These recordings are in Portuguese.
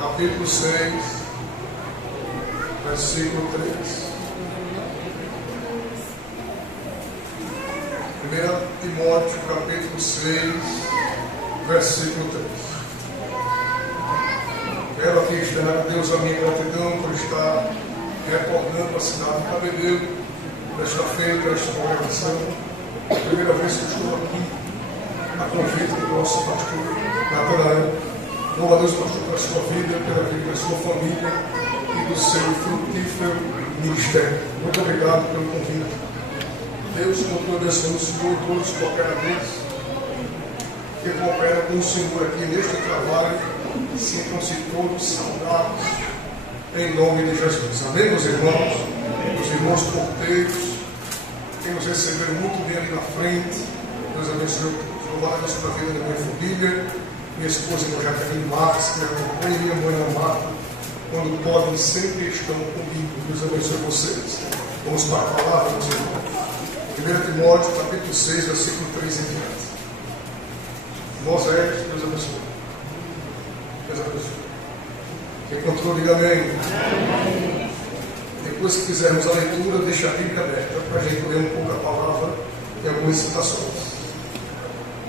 capítulo 6, versículo 3. 1 Timóteo, capítulo 6, versículo 3. Quero aqui externar a Deus a minha gratidão por estar retornando à cidade de Cabedelo, desta feita, esta congregação. É a primeira vez que estou aqui, a convite do nosso pastor Natanael. Louvo a Deus, pastor, pela sua vida, pela vida da sua família e do seu frutífero ministério. Muito obrigado pelo convite. Deus continua abençoando o Senhor e todos os cooperadores que cooperam com o Senhor aqui neste trabalho. Sintam-se todos saudados em nome de Jesus. Amém, meus irmãos? Os irmãos porteiros que nos receberam muito bem ali na frente. Deus abençoe. Louvado a Deus pela vida da minha família, minha esposa, minha Jaqueline Marques, que me acompanha, minha mãe amada. Quando podem, sempre estão comigo. Deus abençoe vocês. Vamos para a palavra, meus irmãos. 1 Timóteo, capítulo 6, versículo 3 em diante. Moisés, Deus abençoe. Deus abençoe. Quem encontrou, diga amém. Amém. Depois que fizermos a leitura, deixa a Bíblia aberta para a gente ler um pouco a palavra e algumas citações.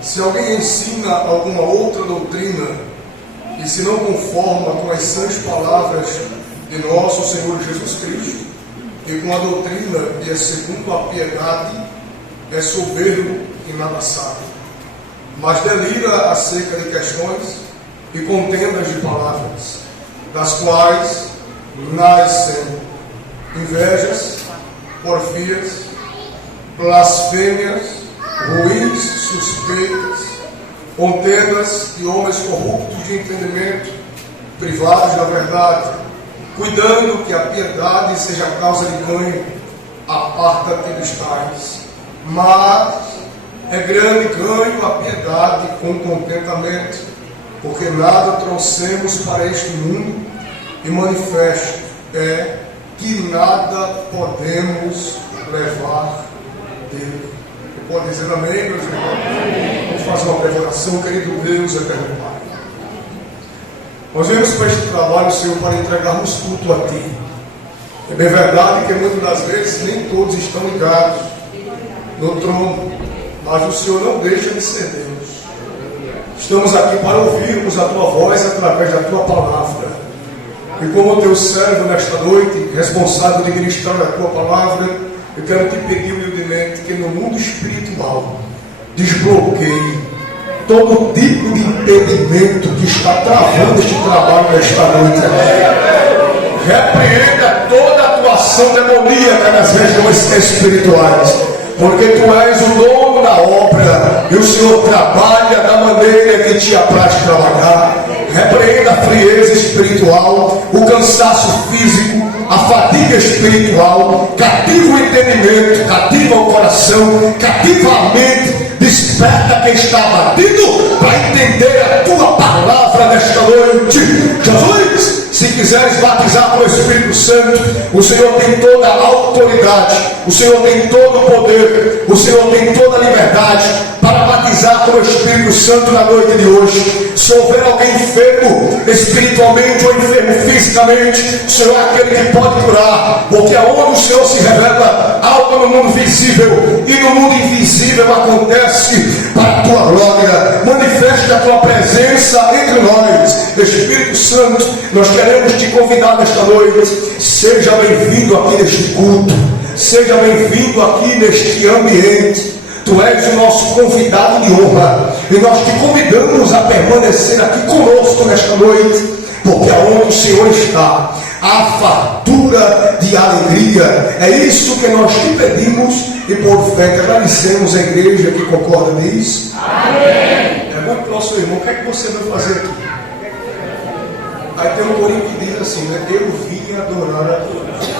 Se alguém ensina alguma outra doutrina e se não conforma com as sãs palavras de nosso Senhor Jesus Cristo e com a doutrina que é segundo a piedade, é soberbo e nada sabe, mas delira acerca de questões e contendas de palavras, das quais nascem invejas, porfias, blasfêmias, ruins suspeitas, contendas de homens corruptos de entendimento, privados da verdade, cuidando que a piedade seja causa de ganho, aparta-te dos tais. Mas é grande ganho a piedade com contentamento, porque nada trouxemos para este mundo, e manifesto é que nada podemos levar dele. Pode dizer amém, meus irmãos? Vamos fazer uma breve oração, querido Deus, eterno Pai. Nós viemos para este trabalho, Senhor, para entregarmos culto a Ti. É bem verdade que muitas das vezes nem todos estão ligados no trono, mas o Senhor não deixa de ser Deus. Estamos aqui para ouvirmos a Tua voz através da Tua palavra. E como Teu servo nesta noite, responsável de ministrar a Tua palavra, eu quero te pedir humildemente que no mundo espiritual desbloqueie todo tipo de impedimento que está travando este trabalho nesta noite. Repreenda toda a atuação demoníaca nas regiões espirituais, porque Tu és o dono da obra e o Senhor trabalha da maneira que Te apraz trabalhar. Repreenda a frieza espiritual, o cansaço físico, a fadiga espiritual, cativa o entendimento, cativa o coração, cativa a mente, desperta quem está abatido para entender a Tua palavra nesta noite. Jesus, se quiseres batizar com o Espírito Santo, o Senhor tem toda a autoridade, o Senhor tem todo o poder, o Senhor tem toda a liberdade para batizar com o Espírito Santo na noite de hoje. Se houver alguém enfermo espiritualmente ou enfermo fisicamente, o Senhor é aquele que pode curar, porque aonde o Senhor se revela, algo no mundo visível e no mundo invisível acontece para a Tua glória. Manifeste a Tua presença entre nós. Espírito Santo, nós queremos Te convidar nesta noite. Seja bem-vindo aqui neste culto, seja bem-vindo aqui neste ambiente. Tu és o nosso convidado de honra e nós Te convidamos a permanecer aqui conosco nesta noite, porque aonde o Senhor está, há fartura de alegria. É isso que nós Te pedimos e por fé agradecemos a igreja que concorda nisso. Amém. Pergunta para o nosso irmão: o que é que você vai fazer aqui? Aí tem um corinho que diz assim, né? Eu vim adorar a Deus.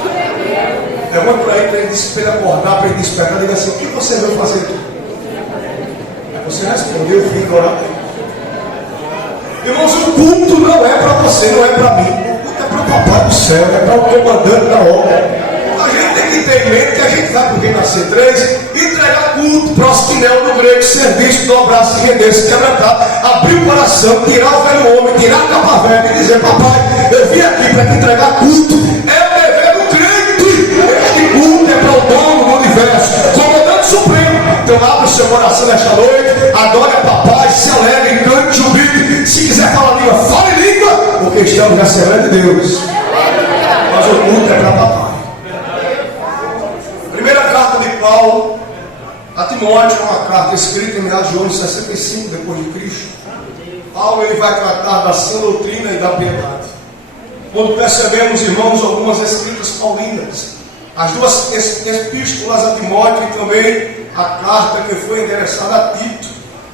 Pergunta para ele acordar, para ele despertar, diga assim: o que você vai fazer aqui? Aí você respondeu: eu vim adorar a Deus. Irmãos, o culto não é para você, não é para mim. O culto é para o Papai do Céu, é para o comandante da obra. A gente tem que ter em mente que a gente vai para o Reino C3 entregar culto, prostinel no grego, serviço, dobrar, se render, se quebrantar, abrir o coração, tirar o velho homem, tirar a capa velha e dizer: papai, eu vim aqui para te entregar culto. É o dever do crente. Este culto é para o dono do universo, comandante supremo. Então abra o seu coração nesta noite, adore a papai, se alegre, cante, jubile. Se quiser falar língua, fale língua, porque estamos recebendo de Deus. Mas o culto é para papai. Primeira carta de Paulo a Timóteo é uma carta escrita em meados de ano 65 depois de Cristo. Paulo ele vai tratar da sã doutrina e da piedade. Quando percebemos, irmãos, algumas escritas paulinas, as duas epístolas a Timóteo e também a carta que foi endereçada a Tito,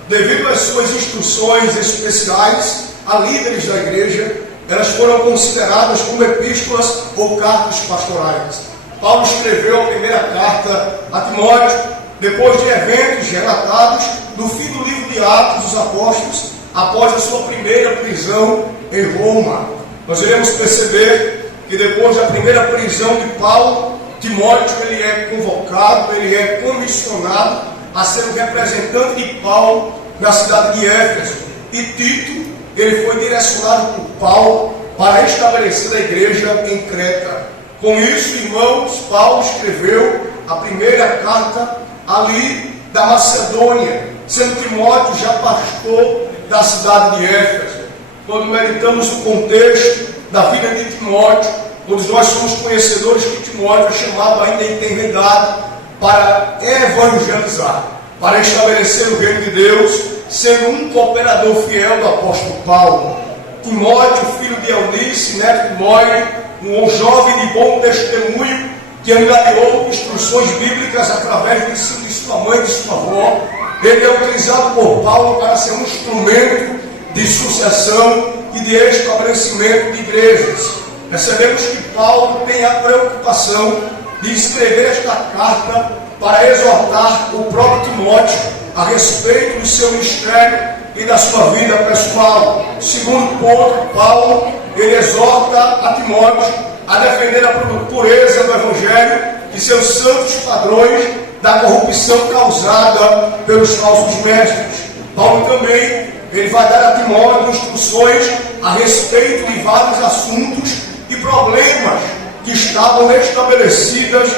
devido às suas instruções especiais a líderes da igreja, elas foram consideradas como epístolas ou cartas pastorais. Paulo escreveu a primeira carta a Timóteo depois de eventos relatados no fim do livro de Atos dos Apóstolos, após a sua primeira prisão em Roma. Nós iremos perceber que depois da primeira prisão de Paulo, Timóteo ele é convocado, ele é comissionado a ser o representante de Paulo na cidade de Éfeso. E Tito, ele foi direcionado por Paulo para estabelecer a igreja em Creta. Com isso, irmãos, Paulo escreveu a primeira carta ali da Macedônia, sendo Timóteo já pastor da cidade de Éfeso. Quando meditamos o contexto da vida de Timóteo, todos nós somos conhecedores que Timóteo é chamado ainda em tenra idade para evangelizar, para estabelecer o reino de Deus, sendo um cooperador fiel do apóstolo Paulo. Timóteo, filho de Eunice, neto de Moire, um jovem de bom testemunho, que angariou instruções bíblicas através do ensino de sua mãe e de sua avó. Ele é utilizado por Paulo para ser um instrumento de sucessão e de estabelecimento de igrejas. Percebemos que Paulo tem a preocupação de escrever esta carta para exortar o próprio Timóteo a respeito do seu ministério e da sua vida pessoal. Segundo ponto, Paulo ele exorta a Timóteo a defender a pureza do Evangelho e seus santos padrões da corrupção causada pelos falsos mestres. Paulo também ele vai dar a Timóteo instruções a respeito de vários assuntos e problemas que estavam estabelecidos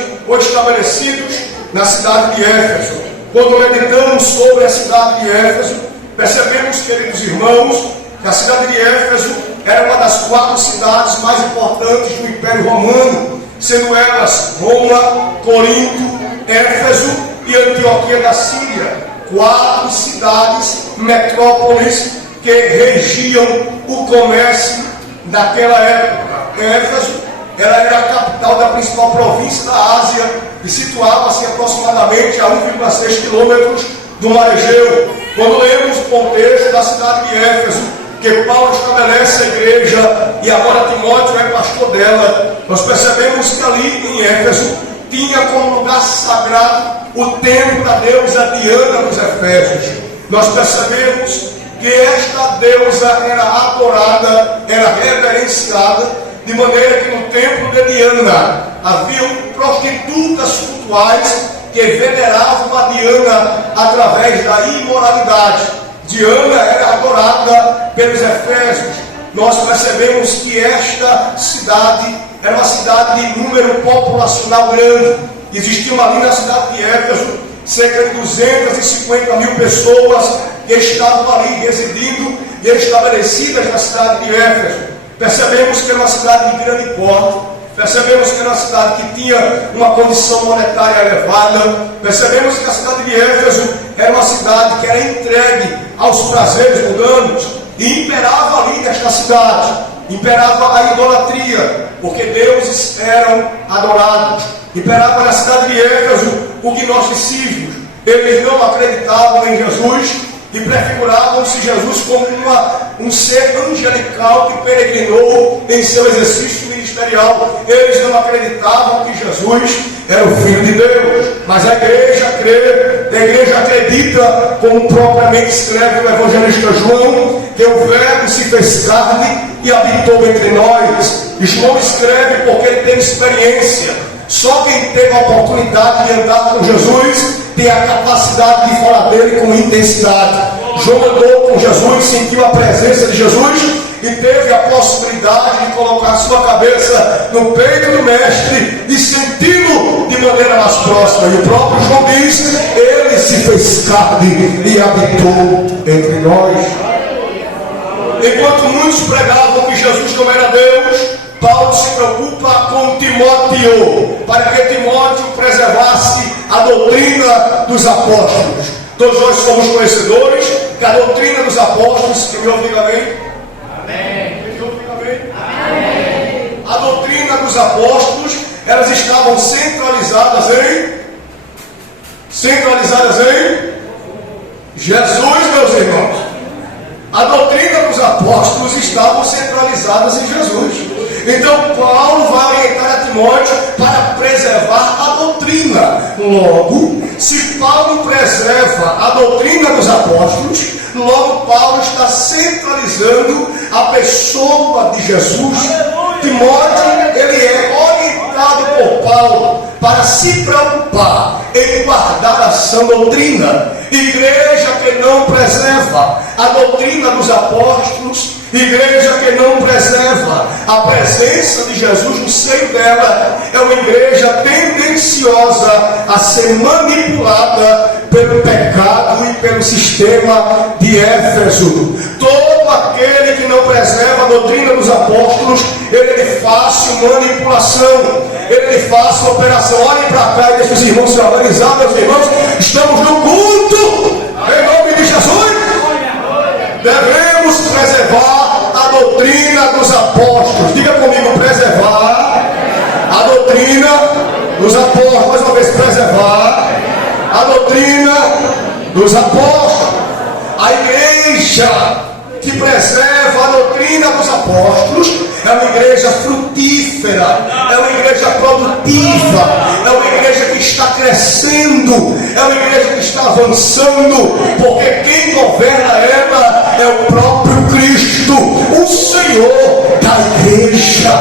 na cidade de Éfeso. Quando meditamos sobre a cidade de Éfeso, percebemos, queridos irmãos, que a cidade de Éfeso era uma das 4 cidades mais importantes do Império Romano, sendo elas Roma, Corinto, Éfeso e Antioquia da Síria. 4 cidades, metrópoles, que regiam o comércio naquela época. Éfeso ela era a capital da principal província da Ásia e situava-se aproximadamente a 1,6 quilômetros do Mar Egeu. Quando lemos o contexto da cidade de Éfeso, que Paulo estabelece a igreja e agora Timóteo é pastor dela, nós percebemos que ali em Éfeso tinha como lugar sagrado o templo da deusa Diana dos Efésios. Nós percebemos que esta deusa era adorada, era reverenciada, de maneira que no templo de Diana haviam prostitutas cultuais que veneravam a Diana através da imoralidade. Diana era adorada pelos efésios. Nós percebemos que esta cidade era uma cidade de número populacional grande. Existiam ali na cidade de Éfeso cerca de 250 mil pessoas que estavam ali residindo e estabelecidas na cidade de Éfeso. Percebemos que era uma cidade de grande porte. Percebemos que era uma cidade que tinha uma condição monetária elevada. Percebemos que a cidade de Éfeso era uma cidade que era entregue aos prazeres mundanos. E imperava ali nesta cidade, imperava a idolatria, porque deuses eram adorados. Imperava na cidade de Éfeso o gnosticismo. Eles não acreditavam em Jesus e prefiguravam-se Jesus como um ser angelical que peregrinou em seu exercício ministerial. Eles não acreditavam que Jesus era o Filho de Deus, mas a igreja crê, a igreja acredita, como propriamente escreve o evangelista João, que o Verbo se fez carne e habitou entre nós. E João escreve porque ele tem experiência. Só quem teve a oportunidade de andar com Jesus tem a capacidade de falar dele com intensidade. João andou com Jesus, sentiu a presença de Jesus e teve a possibilidade de colocar sua cabeça no peito do mestre e senti-lo de maneira mais próxima. E o próprio João diz: ele se fez carne e habitou entre nós. Enquanto muitos pregavam que Jesus não era Deus, Paulo se preocupa com Timóteo, para que Timóteo preservasse a doutrina dos apóstolos. Todos nós somos conhecedores que a doutrina dos apóstolos, que me ouve, diga amém? Amém. Amém. A doutrina dos apóstolos, elas estavam centralizadas em Jesus, meus irmãos. A doutrina dos apóstolos estavam centralizadas em Jesus. Então Paulo vai orientar a Timóteo para preservar a doutrina. Logo, se Paulo preserva a doutrina dos apóstolos, logo Paulo está centralizando a pessoa de Jesus. Timóteo, ele é orientado por Paulo para se preocupar em guardar a sã doutrina. Igreja que não preserva a doutrina dos apóstolos, igreja que não preserva a presença de Jesus no seio dela, é uma igreja tendenciosa a ser manipulada pelo pecado e pelo sistema de Éfeso. Todo aquele que não preserva a doutrina dos apóstolos, ele é de fácil manipulação, ele é de fácil operação. Olhem para cá e deixem os irmãos se organizar, meus irmãos. Estamos no culto, em nome de Jesus. Devemos preservar a doutrina dos apóstolos. Diga comigo: preservar a doutrina dos apóstolos. Mais uma vez, preservar a doutrina dos apóstolos. A igreja que preserva a doutrina dos apóstolos é uma igreja frutífera, é uma igreja produtiva, é uma igreja que está crescendo, é uma igreja que está avançando, porque quem governa ela é o próprio Cristo, o Senhor da igreja.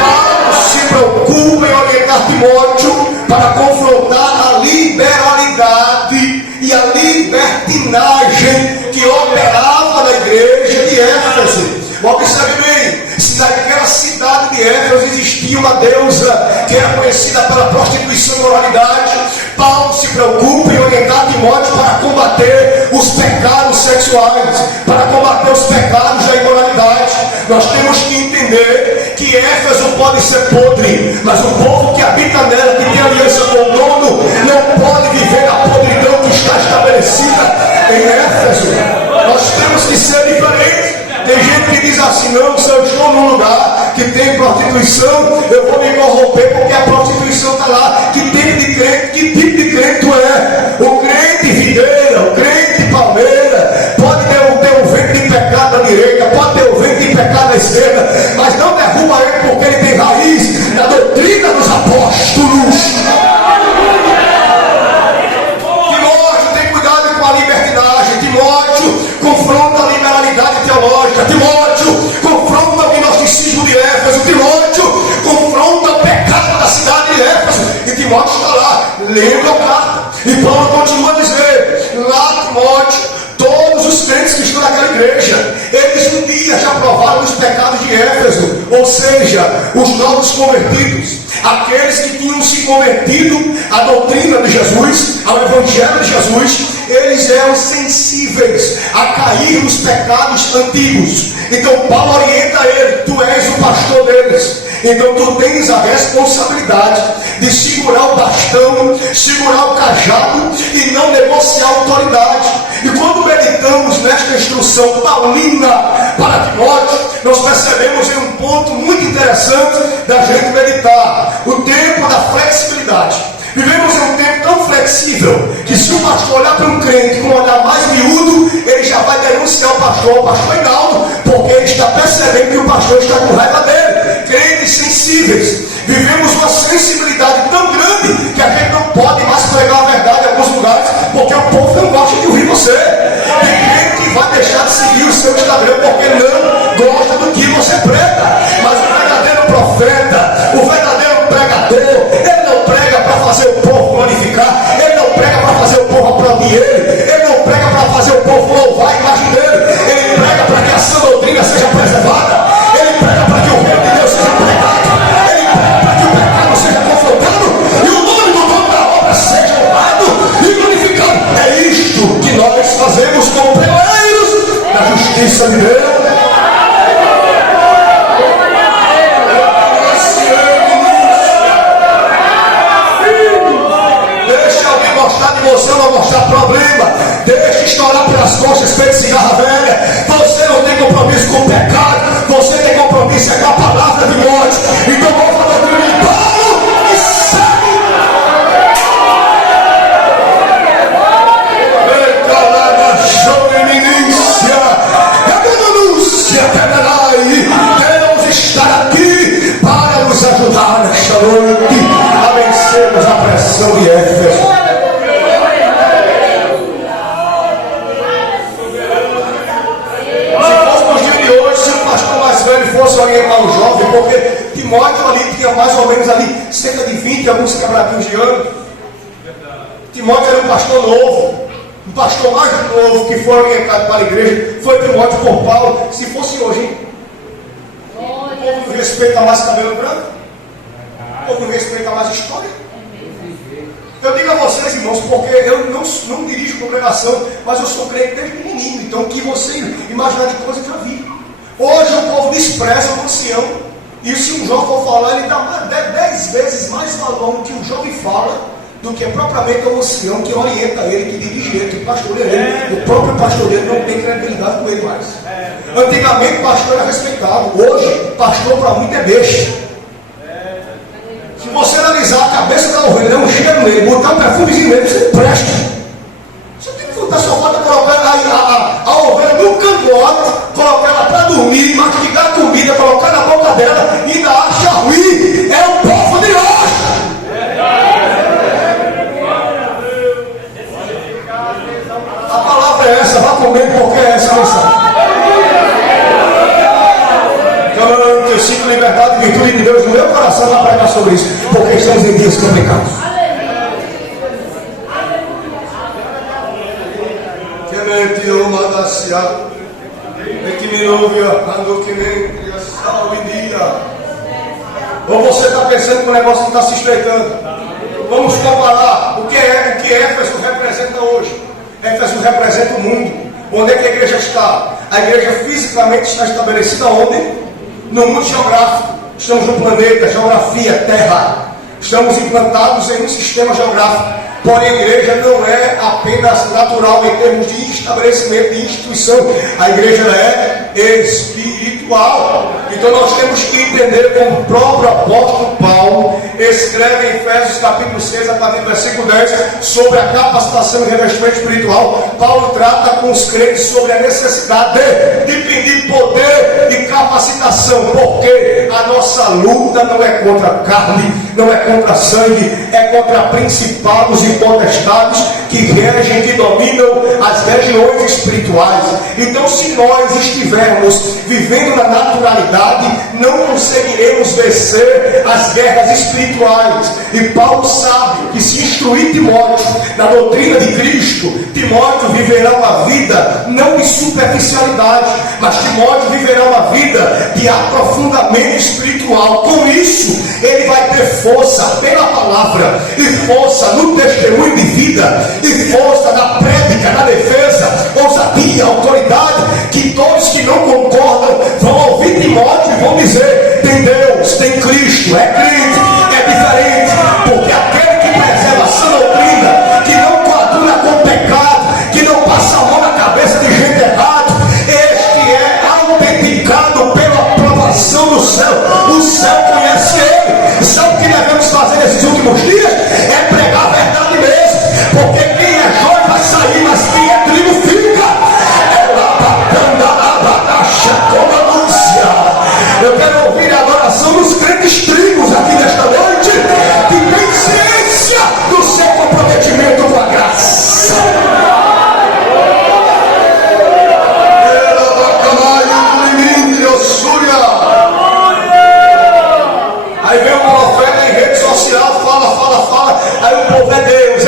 Paulo se preocupa em orientar Timóteo para confrontar a liberalidade e a libertinagem que operava na igreja de Éfeso. Observe bem, se naquela cidade de Éfeso existia uma deusa que era conhecida pela prostituição e moralidade, Paulo se preocupa em orientar Timóteo para combater os pecados sexuais, para combater os pecados da imoralidade. Nós temos que entender que Éfeso pode ser podre, mas o povo que habita nela, que tem aliança com o dono, não pode viver a podridão que está estabelecida em Éfeso. Nós temos que ser diferentes. Tem gente que diz assim: não, se eu estou num lugar que tem prostituição, eu vou me corromper porque a prostituição está lá. Que tipo de crente tu é? O crente videira, o crente palmeira, pode ter um vento de pecado à direita, pode ter um vento de pecado à esquerda, mas não derruba ele porque ele tem raiz na doutrina dos apóstolos. Timóteo, tem cuidado com a libertinagem. Timóteo, confronta a liberalidade teológica. Timóteo, confronta o gnosticismo de Éfeso. Timóteo, confronta o pecado da cidade de Éfeso. E Timóteo está lá, lendo a carta. E Paulo continua a dizer: lá, Timóteo, todos os crentes que estão naquela igreja, eles um dia já provaram os pecados de Éfeso, ou seja, os novos convertidos, aqueles que tinham se convertido à doutrina de Jesus, ao evangelho de Jesus, eles eram sensíveis a cair nos pecados antigos. Então Paulo orienta ele: tu és o pastor deles, então tu tens a responsabilidade de segurar o bastão, segurar o cajado e não negociar a autoridade. E quando meditamos nesta instrução paulina para Timóteo, nós percebemos em um ponto muito interessante da gente meditar: o tempo da flexibilidade. Vivemos em um tempo tão flexível que se o pastor olhar para um crente com um olhar mais miúdo, ele já vai denunciar o pastor Hinaldo, porque ele está percebendo que o pastor está com raiva dele. Crentes sensíveis. Vivemos uma sensibilidade tão grande que a gente não pode mais pregar a verdade em alguns lugares, porque o povo não gosta de ouvir você. Tem gente que vai deixar de seguir o seu Instagram porque não gosta do que você prega. Mas o verdadeiro profeta, o verdadeiro pregador, ele não prega para fazer o povo glorificar, ele não prega para fazer o povo aplaudir ele não prega para fazer o povo louvar a imagem dele, ele prega para que a sã doutrina de Deus. Deixa alguém mostrar de você ou não mostrar problema. Deixa estourar pelas costas feito cigarra velha. Você não tem compromisso com o pecado. Você tem compromisso com a palavra de morte. Então vamos falar de mim. Paulo e segue. Deus está aqui para nos ajudar nesta noite a vencermos a pressão de Éfeso. Se fosse no dia de hoje, se o pastor mais velho fosse orientar o jovem, porque Timóteo ali tinha mais ou menos ali cerca de 20 e alguns quebradinhos de anos. Timóteo era um pastor novo. O pastor mais novo que foi orientado para a igreja foi Timóteo por Paulo. Se fosse hoje, hein? O povo não respeita mais cabelo branco? O povo não respeita mais história? Eu digo a vocês, irmãos, porque eu não dirijo congregação, mas eu sou crente desde menino. Então, o que você imaginar de coisa eu já vi. Hoje o povo despreza o ancião. E se um jovem for falar, ele dá 10 vezes mais valor no que o jovem fala do que propriamente o ancião que orienta ele, que dirige ele, que pastoreia ele. O próprio pastoreiro não tem credibilidade com ele mais. Antigamente o pastor era respeitado. Hoje, pastor para muito é besta. Se você analisar a cabeça da ovelha, dar um cheiro nele, botar um perfumezinho nele, você presta. Você tem que botar sua foto, colocar a ovelha no cangote, colocar ela para dormir, mastigar a comida, colocar na boca dela e ainda acha ruim. É o povo de hoje. A palavra é essa, vá comer porque é essa a mensagem. Então eu sinto liberdade e virtude de Deus no meu coração para pregar sobre isso, porque estamos em dias complicados. Que uma da cia, que me ouve, ando que me ou você está pensando que o negócio não está se estreitando? Vamos comparar o que Éfeso representa hoje. Éfeso representa o mundo. Onde é que a igreja está? A igreja fisicamente está estabelecida onde? No mundo geográfico. Estamos no planeta, geografia, terra. Estamos implantados em um sistema geográfico. Porém, a igreja não é apenas natural em termos de estabelecimento, de instituição. A igreja é espiritual. Então nós temos que entender como o próprio apóstolo Paulo escreve em Efésios capítulo 6, a partir do versículo 10, sobre a capacitação e revestimento espiritual. Paulo trata com os crentes sobre a necessidade de pedir poder e capacitação, porque a nossa luta não é contra a carne, não é contra sangue, é contra principados e potestades que regem, que dominam as regiões espirituais. Então, se nós estivermos vivendo na naturalidade, não conseguiremos vencer as guerras espirituais. E Paulo sabe que se instruir Timóteo na doutrina de Cristo, Timóteo viverá uma vida não de superficialidade, mas Timóteo viverá uma vida de aprofundamento espiritual. Com isso, ele vai ter força pela palavra, e força no testemunho de vida, e força na prédica, na defesa, ousadia, autoridade, que todos que não concordam vão ouvir Timóteo e vão dizer: tem Deus, tem Cristo, é crente, é diferente, porque aquele que preserva a sã doutrina, que não coaduna com pecado, que não passa a mão na cabeça de gente errada, este é autenticado pela aprovação do céu. O céu conhece ele. Sabe o que devemos fazer nesses últimos dias? É pregar a verdade mesmo, porque quem é joio vai sair, mas quem é trigo fica. Eu quero ouvir a adoração dos crentes trigos aqui nesta noite, que tem ciência do seu comprometimento com a graça. Aí vem o profeta em rede social, fala, aí o povo é Deus,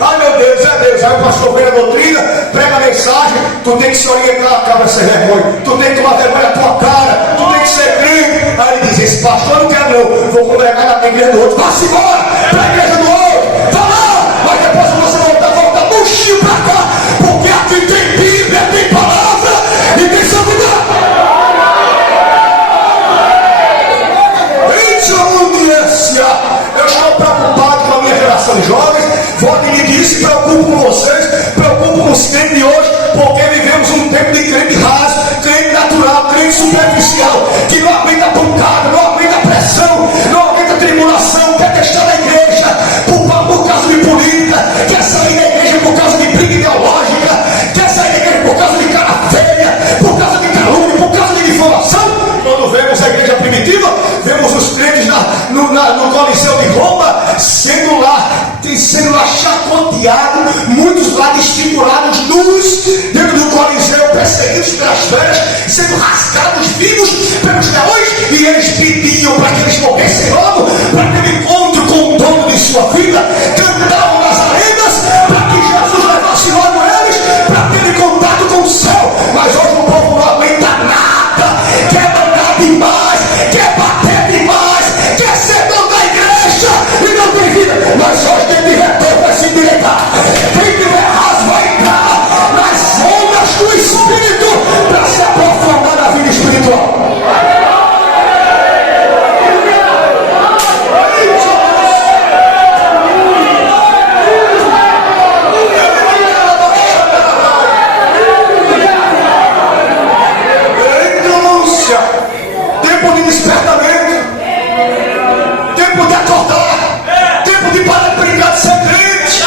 ai meu Deus, é Deus. Aí o pastor vem a doutrina, prega a mensagem, tu tem que se orientar, cabra sem vergonha, tu tem que tomar vergonha na tua cara, tu tem que ser crente. Aí ele diz: esse pastor eu não quero não, vou congregar na igreja do outro. Vá-se embora para a igreja do outro, vá lá, mas depois você volta murchinho para cá, porque aqui tem Bíblia, tem palavra e tem sangue. Coliseu de Roma, sendo lá chacoteado, muitos lá destripulados, nus, dentro do Coliseu, perseguidos pelas feras, sendo rasgados vivos pelos leões, e eles pediam para que eles morressem logo, para ter um encontro com o dono de sua vida, cantavam nas arenas, para que Jesus levasse logo eles, para terem contato com o céu. Mas hoje o povo não aguenta nada, quer mandar demais, quer bater demais, quer ser dono da igreja e não tem vida. Mas hoje quem de retorno vai se endireitar, quem tiver raso vai entrar nas ondas do Espírito para se aprofundar na vida espiritual. Tempo de despertamento, tempo de acordar, tempo de parar de brincar de ser crente.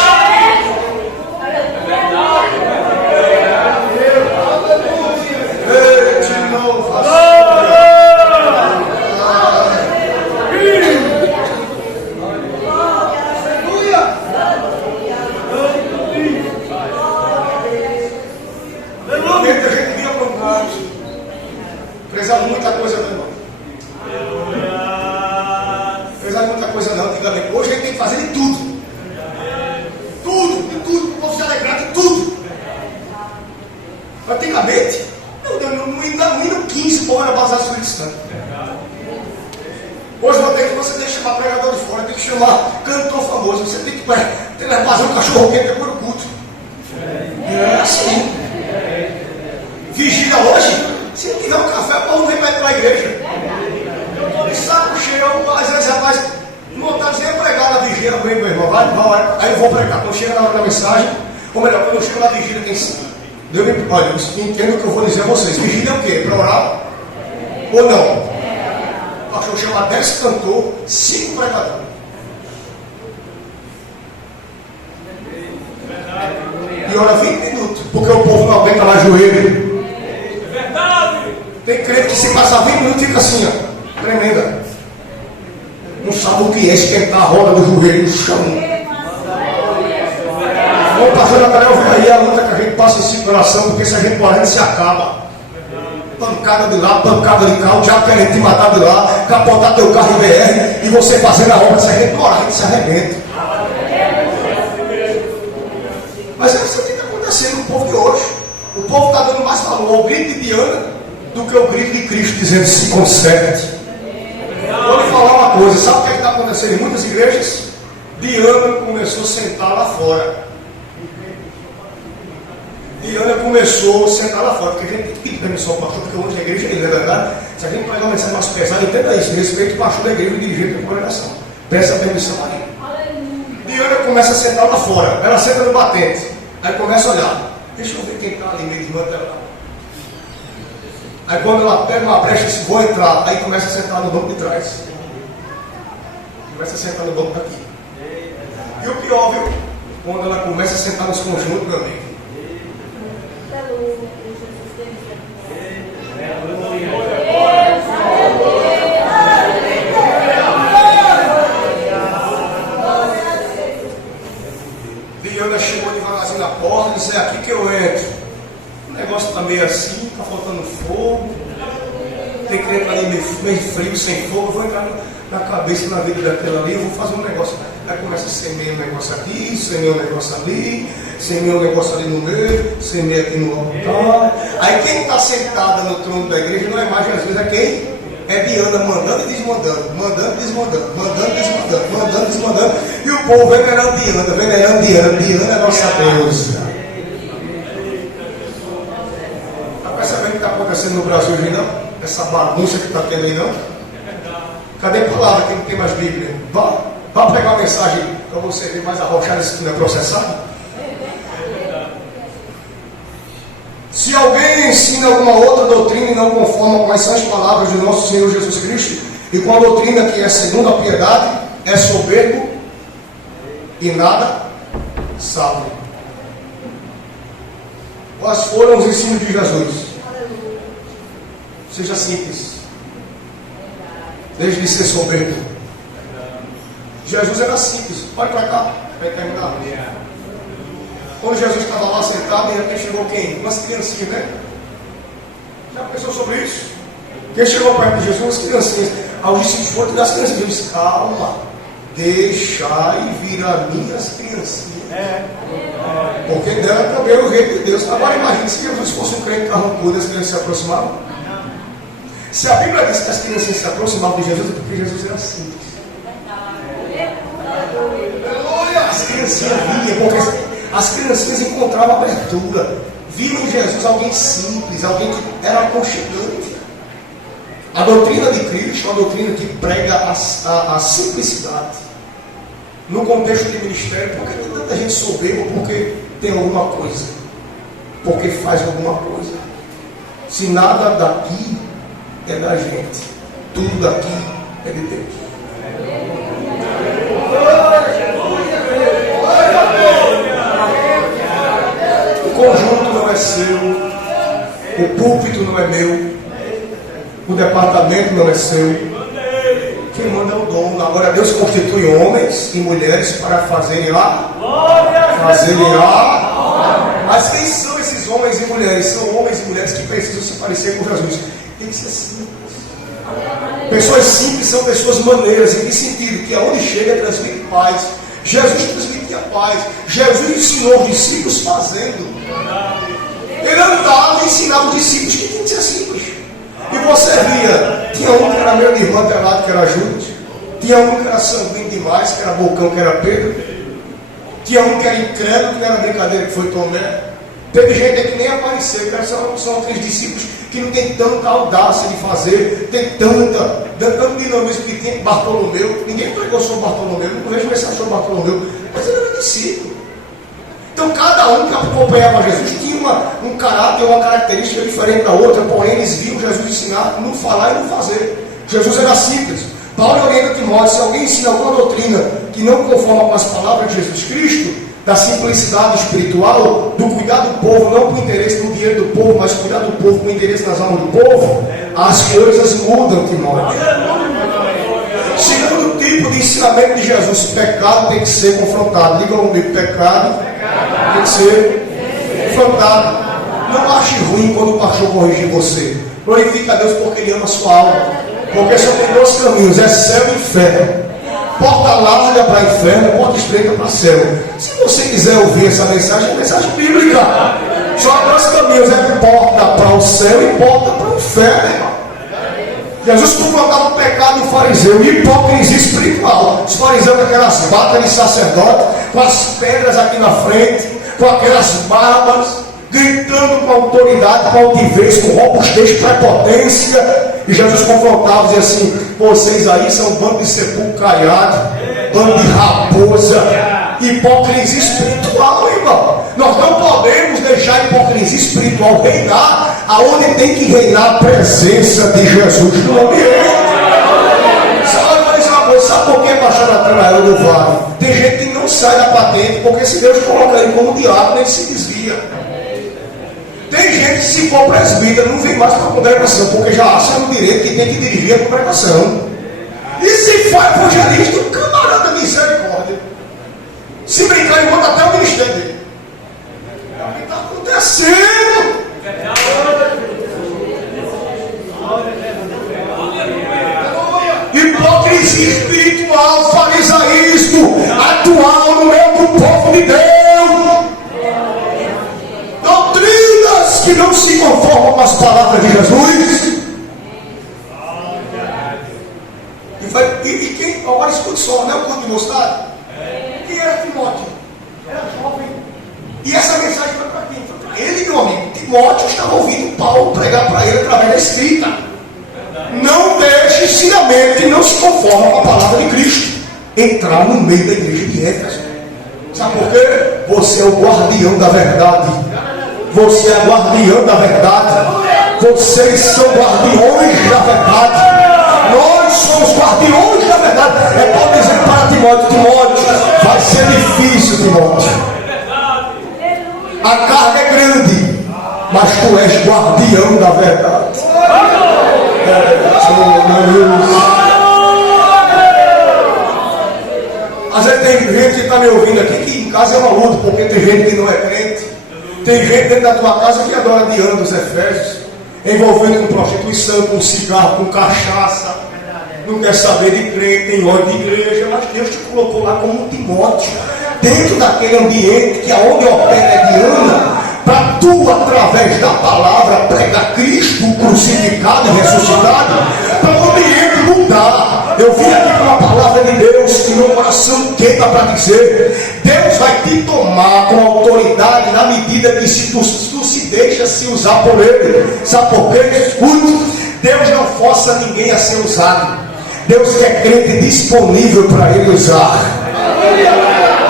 De novo, muita gente vinha para o canto, prezava muita coisa não. Prezava muita coisa não, antigamente. Hoje a gente tem que fazer de tudo. Tudo, o povo se alegrar de tudo. Antigamente, no hino 15, o povo era batizado no Espírito Santo. Hoje você tem que chamar pregador de fora, tem que chamar cantor famoso, você tem que fazer um cachorro quente depois do culto. É assim. Vigília hoje, se não tiver um café, o povo não vem para a igreja. Eu estou de saco cheio, às vezes, rapaz, não está dizendo pregar na vigília, vem, meu irmão, vai, aí eu vou pregar. Quando chega na hora da mensagem, ou melhor, quando eu chego na vigília, tem sim. Olha, entendo o que eu vou dizer a vocês. Vigília é o quê? Para orar? Ou não? O pastor chama 10 cantores, 5 pregadores. E ora 20 minutos, porque o povo não aguenta mais joelho. Tem crente que se passar 20 minutos fica assim, ó, tremenda. Não sabe o que é esquentar a roda do joelho no chão. Vamos passando até eu ver aí a luta que a gente passa em circulação, porque se a gente parar, a gente se acaba. Pancada de lá, pancada de cá, o diabo querendo te matar de lá, capotar teu carro em BR, e você fazendo a obra, se a gente parar, a gente se arrebenta. Mas é isso que está acontecendo no povo de hoje. O povo está dando mais valor ao grito de Diana do que o grito de Cristo dizendo se conserte. Vou lhe falar uma coisa, sabe o que está acontecendo em muitas igrejas? Diana começou a sentar lá fora. Diana começou a sentar lá fora, porque a gente tem que pedir permissão ao pastor, porque hoje a igreja é ele, não é verdade? Se a gente pegar uma mensagem mais pesada, entenda isso, respeito o pastor da igreja e o dirigente da congregação. Peça permissão a ele. Diana começa a sentar lá fora, ela senta no batente, aí começa a olhar, deixa eu ver quem está ali meio de dela. Aí quando ela pega uma brecha e diz, vou entrar, aí começa a sentar no banco de trás. Começa a sentar no banco daqui. E o pior, viu? Quando ela começa a sentar nos conjuntos, meu amigo. Diana chegou devagarzinho na porta e disse, é aqui que eu entro. O negócio está meio assim, está faltando fogo. Tem que entrar ali meio frio, sem fogo. Eu vou entrar na cabeça, na vida daquela ali, eu vou fazer um negócio. Aí começa a semear um negócio aqui, semear um negócio ali, semear um negócio ali no meio, semear aqui no altar. Aí quem está sentada no trono da igreja não é mais Jesus, é quem? É Diana mandando e desmandando, mandando e desmandando, mandando e desmandando, mandando e desmandando. E o povo venerando Diana, venerando Diana. Diana é nossa deusa. Está percebendo o que está acontecendo no Brasil hoje não? Essa bagunça que está tendo aí não? Cadê a palavra que não tem mais Bíblia? Vá pegar uma mensagem para você ver mais arrochado esse que não é processado. Se alguém ensina alguma outra doutrina e não conforma com as sãs palavras de nosso Senhor Jesus Cristo, e com a doutrina que é segundo a piedade, é soberbo e nada sabe. Quais foram os ensinos de Jesus? Seja simples. Deixe de ser soberbo. Jesus era simples. Olha para cá, vai terminar. Quando Jesus estava lá sentado, de repente chegou quem? Umas criancinhas, né? Já pensou sobre isso? Quem chegou perto de Jesus? Umas criancinhas. Aos discípulos foram das crianças. Jesus disse: calma, deixai vir a minhas criancinhas. Porque dela também é o reino de Deus. Agora imagine se Jesus fosse um crente carrancudo, as crianças se aproximavam. Se a Bíblia diz que as crianças se aproximavam de Jesus, é porque Jesus era simples. As criancinhas vinham, porque as criancinhas encontravam abertura. Viram em Jesus alguém simples, alguém que era aconchegante. A doutrina de Cristo é uma doutrina que prega a simplicidade. No contexto de ministério, porque tem tanta gente soberba? Porque tem alguma coisa. Porque faz alguma coisa. Se nada daqui é da gente, tudo daqui é de Deus. O conjunto não é seu, o púlpito não é meu, o departamento não é seu. Quem manda é o dono. Agora Deus constitui homens e mulheres para fazerem a. Mas quem são esses homens e mulheres? São homens e mulheres que precisam se parecer com Jesus. Tem que ser simples. Pessoas simples são pessoas maneiras. Em que sentido? Que aonde chega transmite paz. Jesus transmitia paz. Jesus ensinou os discípulos fazendo. Ele andava e ensinava os discípulos que tinha que ser simples. E você via, tinha um que era meio de irmão telado, que era Judas. Tinha um que era sanguíneo demais, que era Bocão, que era Pedro. Tinha um que era incrédulo, que não era brincadeira, que foi Tomé. Teve gente que nem apareceu, que são aqueles discípulos que não tem tanta audácia de fazer, tem tanto dinamismo que tem Bartolomeu. Ninguém pregou sobre Bartolomeu, não vejo mensagem sobre Bartolomeu, mas ele era discípulo. Então cada um que acompanhava Jesus tinha um caráter, uma característica diferente da outra, porém eles viam Jesus ensinar, não falar e não fazer. Jesus era simples. Paulo orienta Timóteo: se alguém ensina alguma doutrina que não conforma com as palavras de Jesus Cristo, da simplicidade espiritual, do cuidar do povo, não com interesse no dinheiro do povo, mas cuidar do povo com interesse nas almas do povo, as coisas mudam, Timóteo. Segundo tipo de ensinamento de Jesus: pecado tem que ser confrontado. Diga comigo: pecado tem que ser confrontado. Não ache ruim quando o pastor corrigir você. Glorifica a Deus porque Ele ama a sua alma. Porque só tem dois caminhos: é céu e inferno. Porta larga para inferno, porta estreita para céu. Se você quiser ouvir essa mensagem, é mensagem bíblica. Só há dois caminhos: é porta para o céu e porta para o inferno, irmão. Jesus confrontava o pecado do fariseu e hipocrisia espiritual. Os fariseus com aquelas batas de sacerdote, com as pedras aqui na frente, com aquelas barbas, gritando com autoridade, com altivez, com robustez, prepotência. E Jesus confrontava e dizia assim: vocês aí são um bando de sepulcro caiado, bando de raposa, hipocrisia espiritual, irmão. Nós não podemos deixar a hipocrisia espiritual reinar aonde tem que reinar a presença de Jesus no ambiente. Sabe por que pastor Natanael do Vale? Tem gente que não sai da patente, porque se Deus coloca ele como diácono, ele se desvia. Tem gente que, se for presbítero, não vem mais para a congregação, porque já acha no direito que tem que dirigir a congregação. E se for evangelista, um camarada misericórdia. Se brincar, ele bota até o ministério dele. É o que está acontecendo. Hipocrisia espiritual, farisaísmo atual no meio do povo de Deus. Doutrinas que não se conformam com as palavras de Jesus. E quem, agora escute só, não é o culto de mostrado? Quem era Timóteo? Era jovem. E essa mensagem foi para quem? Foi para ele, meu amigo. Timóteo estava ouvindo Paulo pregar para ele através da escrita. Não deixe ensinamento que não se conforma com a palavra de Cristo entrar no meio da igreja de Éfeso. Sabe por quê? Você é o guardião da verdade. Você é guardião da verdade. Vocês são guardiões da verdade. Nós somos guardiões da verdade. É para dizer para Timóteo: Timóteo, vai ser difícil, Timóteo. A carga é grande, mas tu és guardião da verdade. está me ouvindo aqui que em casa é uma luta, porque tem gente que não é crente. Tem gente dentro da tua casa que adora Diana dos Efésios, envolvendo com prostituição, com cigarro, com cachaça. Não quer saber de crente, tem ódio de igreja, mas Deus te colocou lá como Timóteo, dentro daquele ambiente que aonde opera é Diana, para tu, através da palavra, pregar Cristo crucificado e ressuscitado, para o ambiente mudar. Eu vim aqui com uma palavra de Deus que meu coração queima para dizer: Deus vai te tomar com autoridade na medida que se tu se deixa se usar por Ele. Sabe por quê? Escute, Deus não força ninguém a ser usado. Deus quer crente disponível para Ele usar.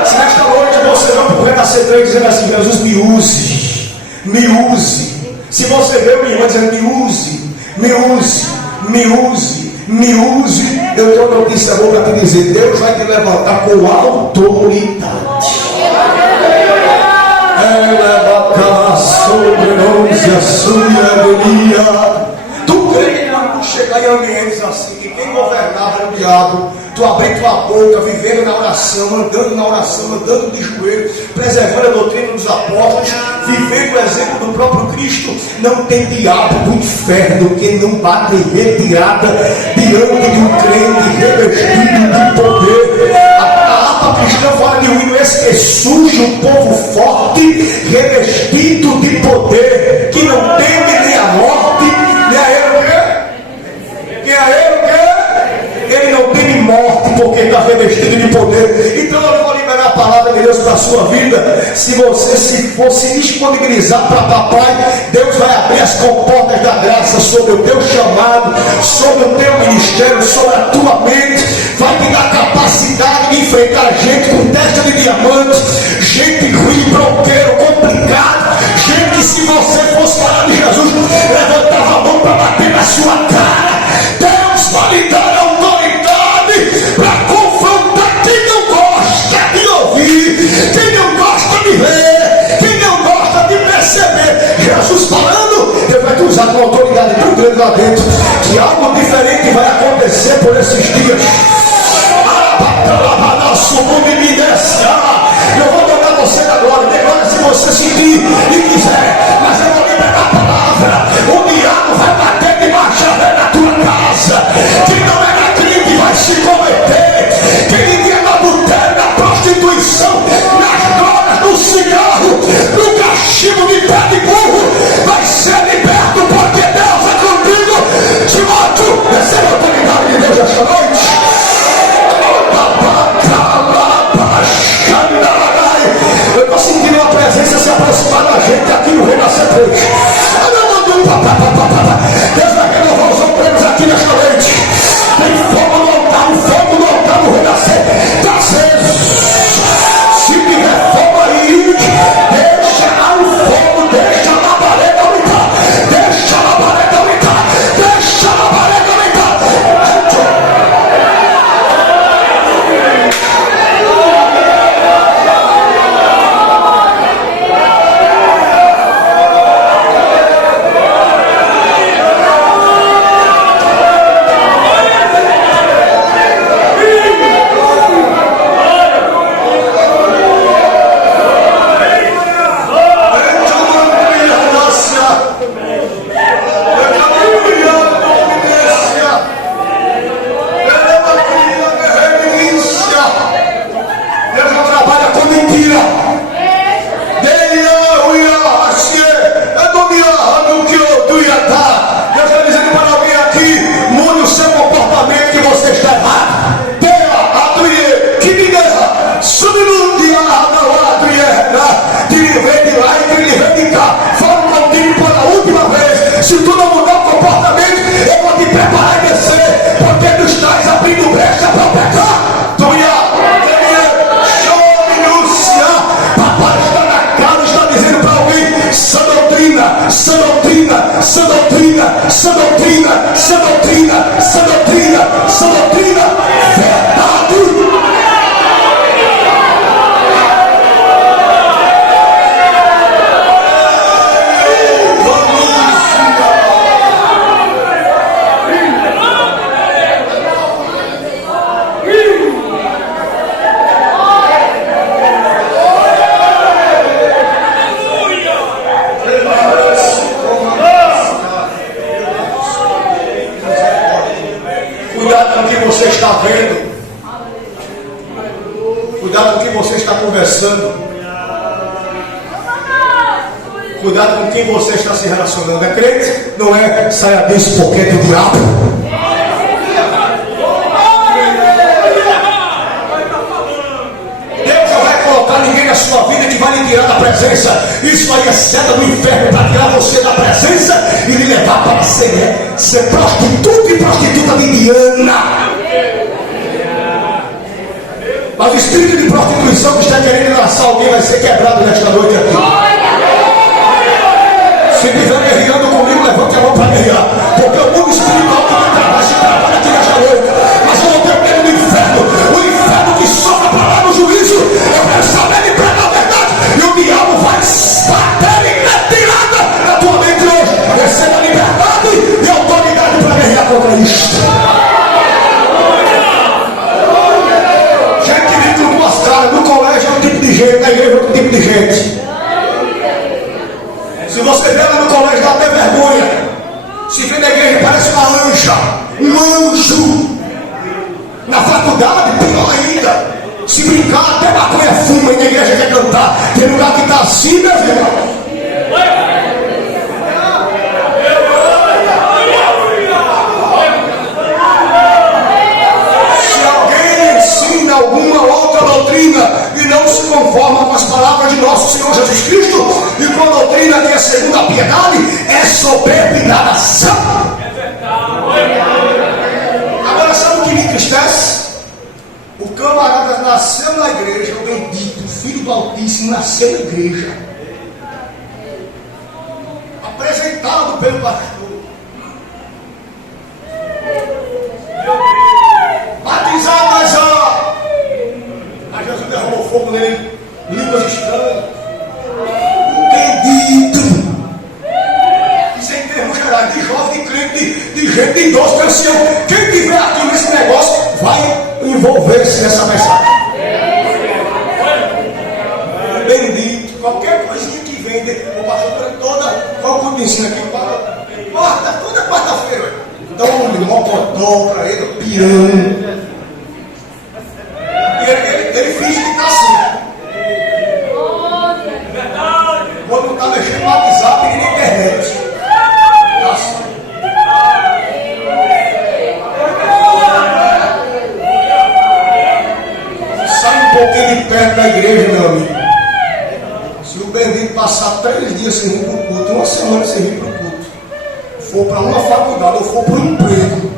Se nesta noite você vai para o Renascer 3 dizendo assim: Jesus, me use, me use. Se você vê minha irmã dizendo: me use, me use, me use, me use, eu tenho uma notícia boa para te dizer: Deus vai te levantar com autoridade. Ela bacana sobre nós a sua agonia. Tu crê quando chegar em ambientes assim, que quem governava era o diabo, tu abrir tua boca, vivendo na oração, andando de joelho, preservando a doutrina dos apóstolos, vivendo o exemplo do próprio Cristo, não tem diabo do inferno que não bate em retirada diante de um crente revestido de poder. A alma cristã fala de um hino: esse que surge um povo forte, revestido de poder, que não teme nem a morte, nem a ele o quê? Que a ele o quê? Ele não teme morte, porque está revestido de poder. Então eu vou liberar a palavra de Deus para a sua vida. Se você se for se disponibilizar para papai, Deus vai abrir as comportas da graça sobre o teu chamado, sobre o teu ministério, sobre a tua mente. Vai te dar capacidade de enfrentar gente com testa de diamante, gente ruim, bronqueiro, complicado, gente que, se você fosse falar de Jesus, levantava a mão para bater na sua cara. Deus vai lhe dar autoridade para confrontar quem não gosta de ouvir, quem não gosta de ver, quem não gosta de perceber. Jesus falando, Deus vai te usar com autoridade tão grande lá dentro, que algo diferente vai acontecer por esses dias. Eu vou tocar você da glória, agora se você sentir e quiser, mas eu vou liberar a palavra. O diabo vai bater de marcha na tua casa. Quem não era crente vai se converter. Quem vivia na boteca, na prostituição, nas drogas, no cigarro, no cachimbo de pé de burro, vai ser liberto, porque Deus é contigo. Timóteo, receba a autoridade de Deus esta noite. Eu estou sentindo uma presença se aproximar da gente aqui no Renascer 3. Deus vai renovar os obreiros aqui nesta noite. Tem fogo no altar no Renascer. Está aceso. Se me reforma aí, deixa lá o fogo, deixa a labareda aumentar. Deixa a labareda aumentar. Deixa a labareda aumentar. Cuidado com o que você está vendo. Cuidado com o que você está conversando. Cuidado com quem você está se relacionando. É crente? Não é? Saia disso porque é do diabo. Deus não vai colocar ninguém na sua vida que vai lhe tirar da presença. Isso aí é seta do inferno para tirar você da presença e lhe levar para ser prostituta e prostituta de Diana. Mas o espírito de prostituição que está querendo lançar alguém vai ser quebrado nesta noite aqui. Se estiver guerreando comigo, levante a mão para guerrear. Porque o mundo espiritual que vai trabalhar, se trabalha aqui nesta noite. Mas eu não tenho medo do inferno. O inferno que sopra para lá no juízo. Eu quero saber de pregar a verdade. E o diabo vai bater e retirada da tua mente hoje. Receba liberdade e autoridade para guerrear contra isto. No colégio é um tipo de gente, na igreja é outro tipo de gente. Se você vê lá no colégio, dá até vergonha. Se vê na igreja, parece uma anja, um anjo. Na faculdade, pior ainda. Se brincar, até maconha fuma e na igreja quer cantar. Tem lugar que está assim, meus irmãos. Alguma outra doutrina e não se conforma com as palavras de nosso Senhor Jesus Cristo e com a doutrina que é segundo a piedade, é soberba e nação. Agora sabe o que me entristece? O camarada nasceu na igreja, o bendito, o filho do Altíssimo nasceu na igreja, apresentado pelo pastor, batizado nas águas. Jesus derramou fogo nele, línguas estranhas. Bendito. Isso é em termos gerais, de jovem, de crente, de gente, de idoso, de ancião. Quem tiver aqui nesse negócio vai envolver-se nessa mensagem. Bendito. Qualquer coisinha que vende, o pastor toda, qual que me ensina aqui? Toda quarta-feira. Dá um mocotó para ele, piano. Ele finge que está assim. Quando está mexendo no WhatsApp e na internet. Está assim. Sai um pouquinho de perto da igreja, meu amigo. Se o bendito passar 3 dias sem ir para o culto, 1 semana sem ir para o culto, for para uma faculdade ou for para um emprego,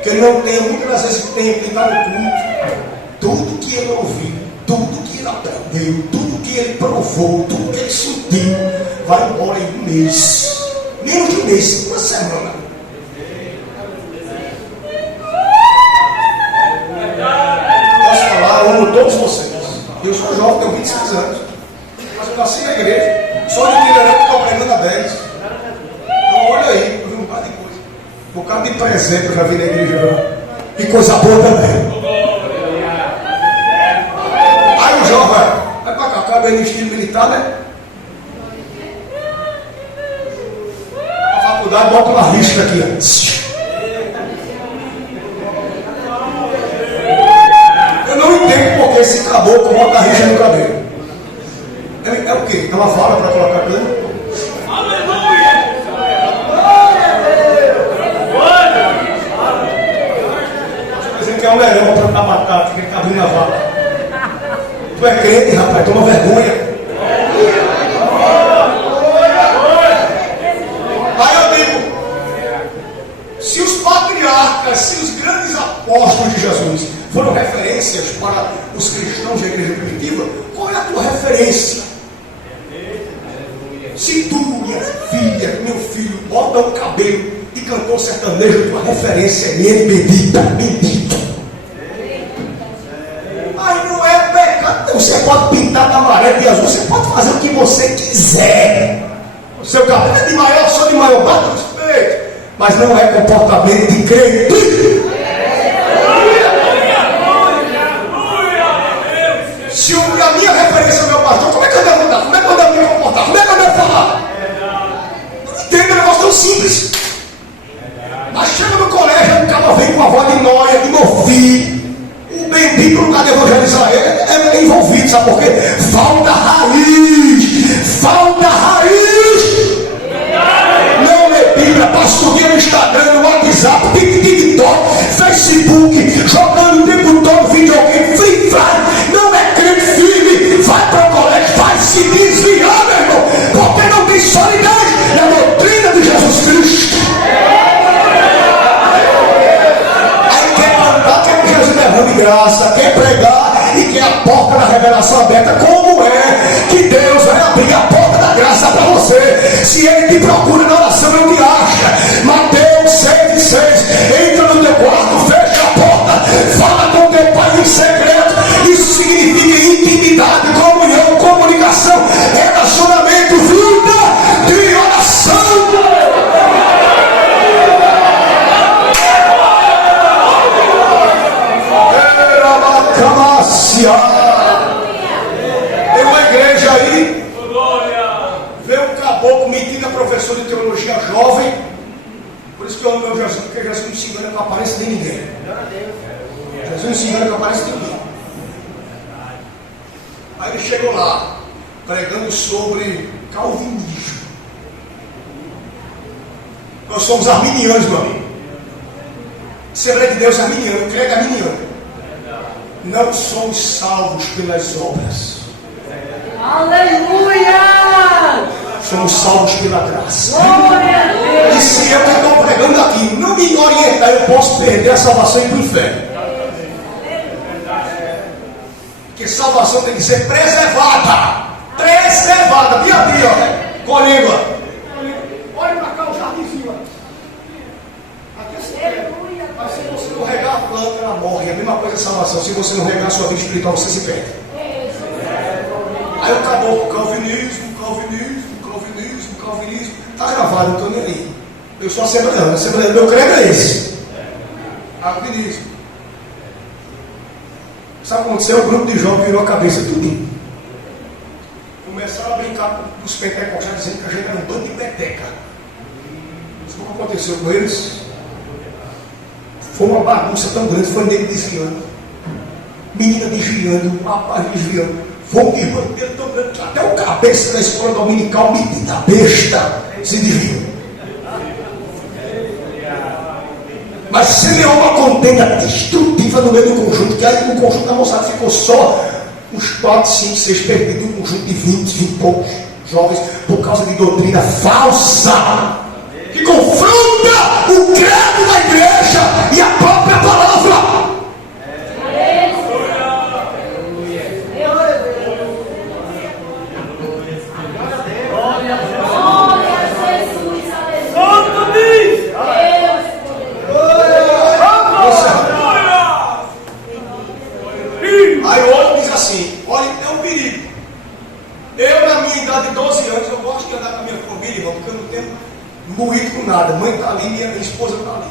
que ele não tem, muitas das vezes tem que estar no culto. Tudo que ele ouviu, tudo que ele aprendeu, tudo que ele provou, tudo que ele sentiu, vai embora em 1 mês. Menos de 1 mês, 1 semana. Posso falar, eu amo todos vocês. Eu sou jovem, tenho 26 anos. Mas eu nasci na igreja. Sou de Mineirão que estou aprendendo há 10. Então olha aí, eu vi um bocado de coisa. Um bocado de presente eu já vi na igreja lá. E coisa boa também. Vai pra cá, cabe aí no estilo militar, né? A faculdade bota uma risca aqui, ó. Eu não entendo porque esse caboclo bota a risca no cabelo. É o quê? É uma fala para colocar cabelo? Aleluia! Dizendo que é um leão para matar, que ele tá abrindo a vaca. Tu é crente, rapaz, toma vergonha. Aí eu digo, se os patriarcas, se os grandes apóstolos de Jesus foram referências para os cristãos da igreja primitiva, qual é a tua referência? Se tu, minha filha, meu filho, bota um cabelo e cantou sertanejo, tua referência é ele, bendita, bendito. Você pode pintar de amarelo e azul, você pode fazer o que você quiser. O seu cabelo é de maior, sou de maior, bata respeito. Mas não é comportamento de crente. Se a minha referência é o meu pastor, como é que eu devo andar? Como é que eu devo me comportar? Como é que eu devo falar? Não entendo, é um negócio tão simples. Mas chega no colégio, o cara vem com a voz de Noia, de Mofi. O bendito lugar de evangelizar ele é envolvido, sabe por quê? Falta raiz. Falta raiz. Não lê Bíblia, passa o dia no Instagram, no WhatsApp, TikTok, Facebook, jogando o tempo todo videogame, Free Fire. Não é crente firme. Vai para o colégio, vai se desviar, meu irmão, porque não tem solidez na doutrina de Jesus Cristo. Aí quer cantar, quer que Jesus derrame graça, quer pregar e quer a porta da revelação aberta. Como é que Deus vai abrir a porta da graça para você se Ele te procura na oração e não te acha? Mateus 6,6. Entra no teu quarto, fecha a porta, fala com teu pai em segredo. Isso significa intimidade, comunhão, comunicação, relacionamento, vida de oração. Tem uma igreja aí, vê um caboclo metido a professor de teologia jovem. Por isso que eu amo meu Jesus, porque Jesus não se engana com a aparência de ninguém. Jesus não se engana com a aparência de ninguém. Aí ele chegou lá, pregando sobre calvinismo. Nós somos arminianos, meu amigo. Assembleia de Deus arminiano, crente arminiano. Não somos salvos pelas obras. Aleluia! Somos salvos pela graça. Glória a Deus! E se eu que estou pregando aqui não me orientar, eu posso perder a salvação e ir para o inferno. Porque salvação tem que ser preservada. Preservada. Bia, ó. Com a língua. Olha para cá o jardinzinho. Aqui é secreto. Mas se você não regar a planta, ela morre. É a mesma coisa a salvação. Se você não regar a sua vida espiritual, você se perde. Aí o caboclo, calvinismo. Está gravado, não estou nem aí. Eu sou assembleano, meu credo é esse. Calvinismo. Sabe o que aconteceu? O grupo de jovens virou a cabeça tudinho. Começaram a brincar com os pentecostais, dizendo que a gente era um bando de peteca. Isso que aconteceu com eles? Foi uma bagunça tão grande, foi nele desviando. Menina desviando, rapaz desviando. Foi um desbandeiro tão grande que até o cabeça da escola dominical, metida besta, se desviou. Mas semeou uma contenda destrutiva no meio do conjunto, que aí no conjunto da moçada ficou só uns 4, 5, 6 perdidos, um conjunto de 20 e poucos jovens, por causa de doutrina falsa, que confronta o credo da igreja e a própria palavra. Aí o outro diz assim: olha, é um perigo. Eu, na minha idade de 12 anos, eu gosto de andar com a minha família, irmão, porque eu não tenho moído com nada. Mãe está ali, minha esposa está ali.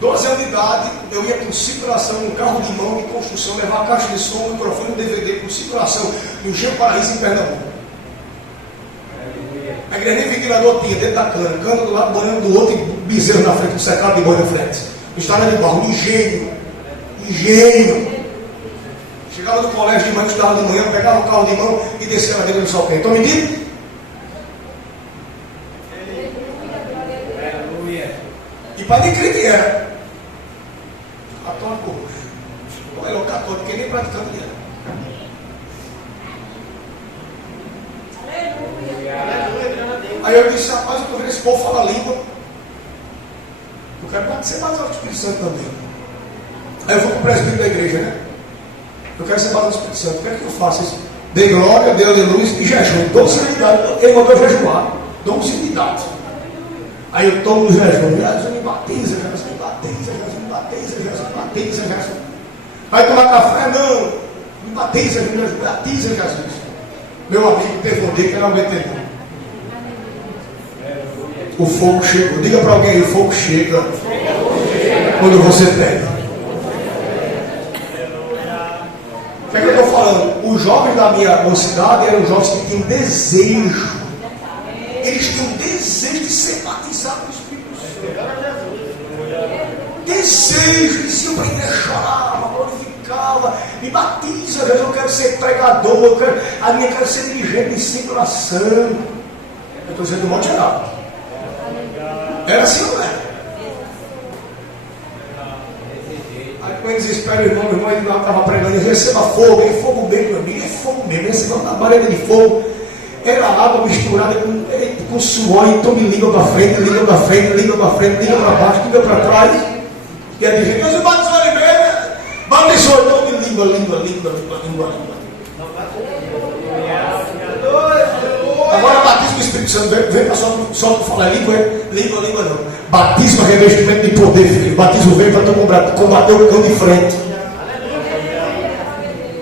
12 anos de idade, eu ia com circulação no carro de mão de construção, levar a caixa de som, o microfone, o DVD com circulação no Engenho Paraíso, em Pernambuco. A igreja nem ventilador tinha dentro da cana do lado, banho do outro e bezerro na frente, um secado de banho na frente. Estrada de barro, engenho. Chegava do colégio de manhã, estudava de manhã, pegava o carro de mão e descia na beira do sol quente. Estão me dizendo? E para nem crer que era. Católico roxo. Ou era o católico, que nem praticante era. Aí eu disse: rapaz, eu estou vendo esse povo falar língua. Eu quero ser batizado do Espírito Santo também. Aí eu vou para o presbítero da igreja, né? Eu quero ser batizado do Espírito Santo. O que é que eu faço? Isso? Dei glória, dei aleluia e jejum. 12 anos de idade. Ele mandou jejuar. 12 anos de idade. Aí eu tomo no jejum. Jesus me batiza, Jesus me batiza, Jesus me batiza, Jesus me batiza, Jesus. Vai tomar café? Não. Me batiza, Jesus me batiza, Jesus. Meu amigo teve um dia que não aguentei. O fogo chegou. Diga para alguém: o fogo chega quando você pede. O que é que eu estou falando? Os jovens da minha mocidade eram jovens que tinham desejo. Eles tinham desejo de ser batizados no Espírito Santo. desejo, eles iam para a igreja, choravam, glorificavam, me batiza, Deus, eu quero ser pregador, eu quero ser dirigente de circulação. Eu estou dizendo do monte geral. Era assim, não era? Aí com desespero, o irmão ele estava pregando, ele receba fogo, é fogo mesmo, meu amigo, é fogo mesmo, receba uma labareda de fogo. Era água misturada com suor, então me liga para frente, liga para frente, liga para frente, liga para baixo, liga para trás. E a dirigente, Deus, batizou a igreja, batizou, então me língua. Agora batismo do Espírito Santo, vem para só tu falar língua não. Batismo é revestimento de poder, filho. Batismo vem para tu combater o cão de frente.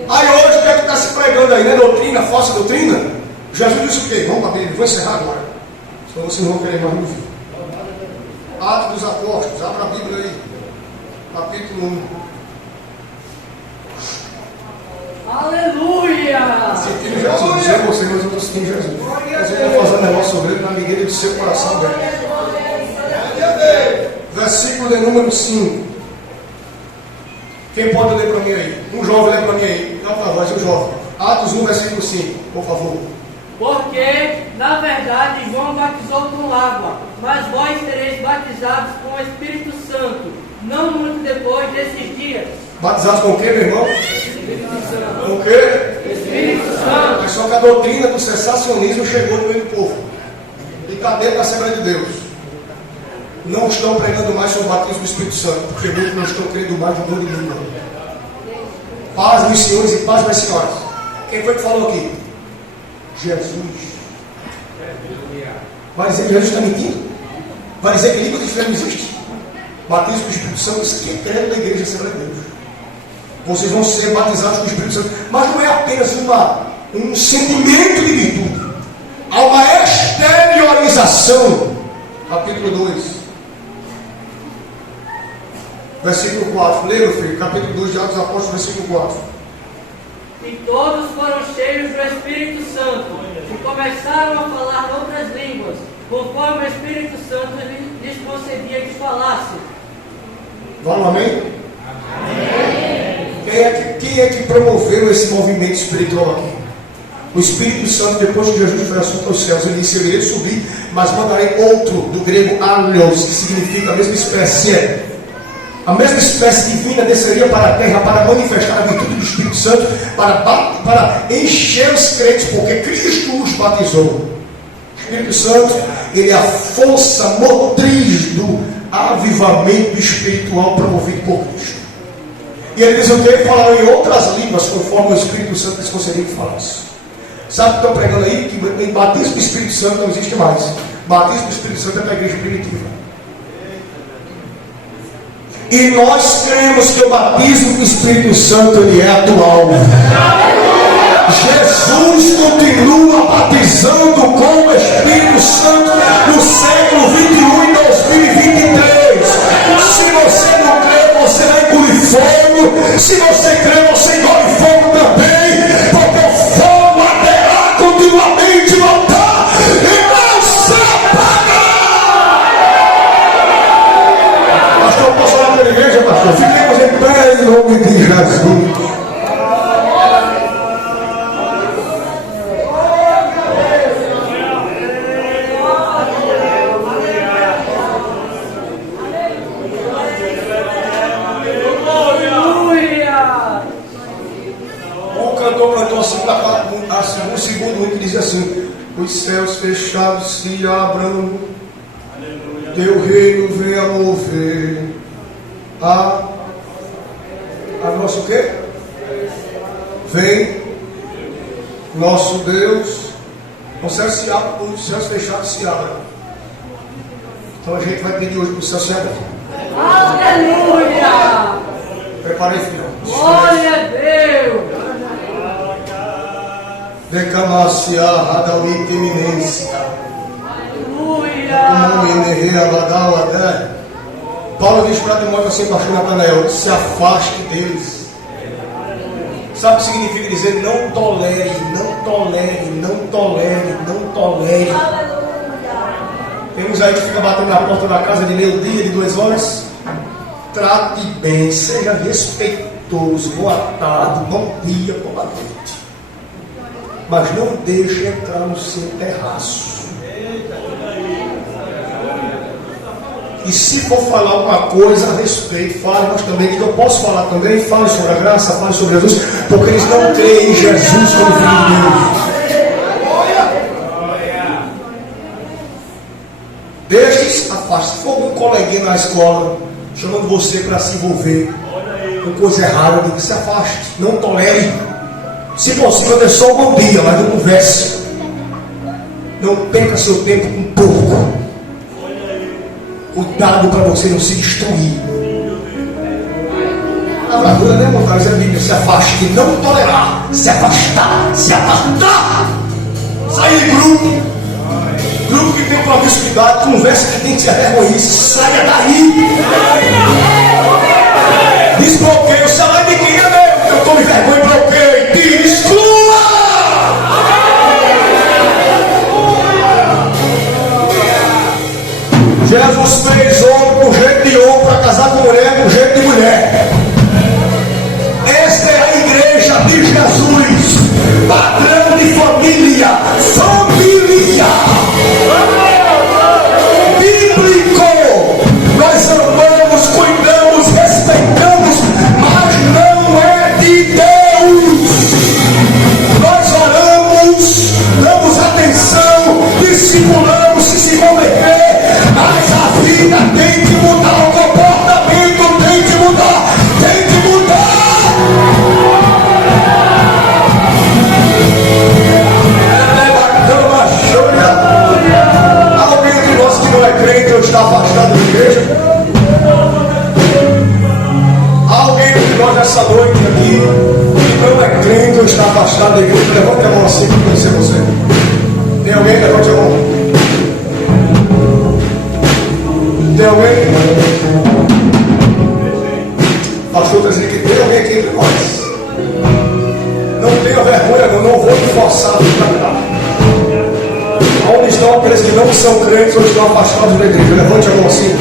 Aí hoje o que é que está se pregando aí, né? Doutrina, falsa doutrina. Jesus disse o quê? Vamos abrir, vou encerrar agora. Senão vocês não vão querer mais ouvir. Atos dos Apóstolos, abra a Bíblia aí. Capítulo 1. Aleluia! Sentindo Jesus, não sei você, mas eu estou sentindo Jesus. Mas eu vou fazer um negócio sobre ele na medida do seu coração aberto. Versículo de número 5. Quem pode ler para mim aí? Um jovem lê para mim aí. Não, por favor, um jovem. Atos 1, versículo 5, por favor. Porque, na verdade, João batizou com água, mas vós sereis batizados com o Espírito Santo, não muito depois desses dias. Batizados com o quê, meu irmão? Espírito Santo. Com o quê? Espírito Santo. Mas só que a doutrina do sensacionismo chegou no meio do povo. E está dentro da Assembleia de Deus. Não estão pregando mais sobre o batismo do Espírito Santo, porque muitos não estão crendo mais no dom de língua. Paz, meus senhores, e paz, minhas senhoras. Quem foi que falou aqui? Jesus. Vai dizer que Jesus está mentindo? Vai dizer que língua diferente não existe? Batismo do Espírito Santo, isso aqui é credo da igreja Assembleia de Deus. Vocês vão ser batizados com o Espírito Santo, mas não é apenas um sentimento de virtude. Há uma exteriorização. Capítulo 2. Versículo 4. Leia, meu filho. Capítulo 2 de Atos dos Apóstolos, versículo 4. E todos foram cheios do Espírito Santo e começaram a falar outras línguas, conforme o Espírito Santo lhes concedia que falassem. Vamos, amém? Quem é que promoveu esse movimento espiritual aqui? O Espírito Santo, depois que Jesus foi assunto aos céus, ele disse: eu irei subir, mas mandarei outro, do grego alios, que significa a mesma espécie. A mesma espécie divina desceria para a terra para manifestar a virtude do Espírito Santo, para encher os crentes, porque Cristo os batizou. O Espírito Santo, ele é a força motriz do avivamento espiritual promovido por Cristo. E ele diz o que? Falaram em outras línguas, conforme o Espírito Santo lhes concedia que falasse. Sabe o que estão pregando aí? Que em batismo do Espírito Santo não existe mais. Batismo do Espírito Santo é para a igreja primitiva. E nós cremos que o batismo do Espírito Santo ele é atual. Jesus continua batizando com o Espírito Santo no século 21 e 2023. Se você não crê, você vai engolir fogo. Se você crê, você engole fogo também. Porque o fogo haverá continuamente voltar e não se apagar. Pastor, posso falar para a igreja, pastor? Fiquemos em pé em nome de Jesus. Um segundo que diz assim: os céus fechados se abram, teu reino venha a mover a nosso o quê? Vem nosso Deus. Os céus se abrem, os céus fechados se abram. Então a gente vai pedir hoje para o céu se abrir. Aleluia! Preparei, filho. Glória a Deus! Decamacia, Radawi, Teminência. Aleluia! Paulo diz para Timóteo assim, pastor Natanael: se afaste deles. Sabe o que significa dizer não tolere, não tolere, não tolere, não tolere? Temos aí que fica batendo na porta da casa de meio-dia, de 2 horas. trate bem, seja respeitoso, boa tarde, bom dia, boa noite. Mas não deixe entrar no seu terraço. E se for falar alguma coisa a respeito, fale, mas também diga, eu posso falar também, fale sobre a graça, fale sobre Jesus, porque eles não creem em Jesus como Filho de Deus. Deixe-se, afaste. Se for algum coleguinha na escola chamando você para se envolver com coisa errada, diga, se afaste, não tolere. Se possível, dê só um bom dia, mas não converse. Não perca seu tempo com porco. Cuidado para você não se destruir. A bravura, né, irmão? Mas a Bíblia se afaste, não tolerar, se afastar, se apartar. Sair de grupo. Grupo que tem promiscuidade, conversa que tem que ser vergonhice, saia daí. Desbloqueio, o salário de quem é meu? Eu estou me vergonha, bloqueio, tira, exclua. Jesus fez homem com jeito de homem para casar com mulher com jeito de mulher. Esta é a igreja de Jesus, padrão de família, família bíblico. Nós amamos, cuidamos, respeitamos, mas não é de Deus. Nós oramos, damos atenção, discipulamos se converter, mas a vida tem que mudar, o comportamento tem que mudar, tem que mudar. Alguém de nós que não é crente ou está afastado da igreja? Alguém de nós essa noite aqui que não é crente ou está afastado da igreja? Levante a mão assim para conhecer você. Tem alguém? Levante a mão. Tem alguém? Pastor está dizendo que tem alguém aqui entre nós. Não tenha vergonha, não vou te forçar a ficar cá. Onde estão aqueles que não são crentes ou estão afastados da igreja? Levante a mão assim.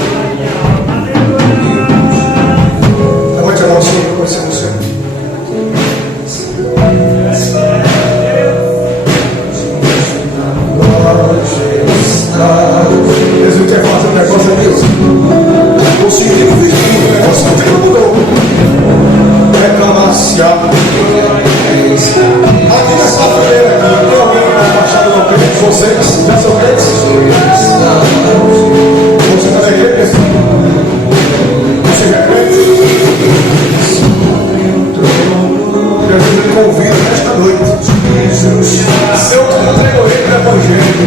Levante a mão assim para conhecer você. Jesus quer fazer um negócio aqui. Conseguindo vestir o negócio que não mudou. Reclamação. Aqui nessa feira aqui, tem alguém afastado do crente? Vocês já são crentes? Você também é crente? Você já é crente? Jesus me convida nesta noite. Eu entrego ele no Evangelho.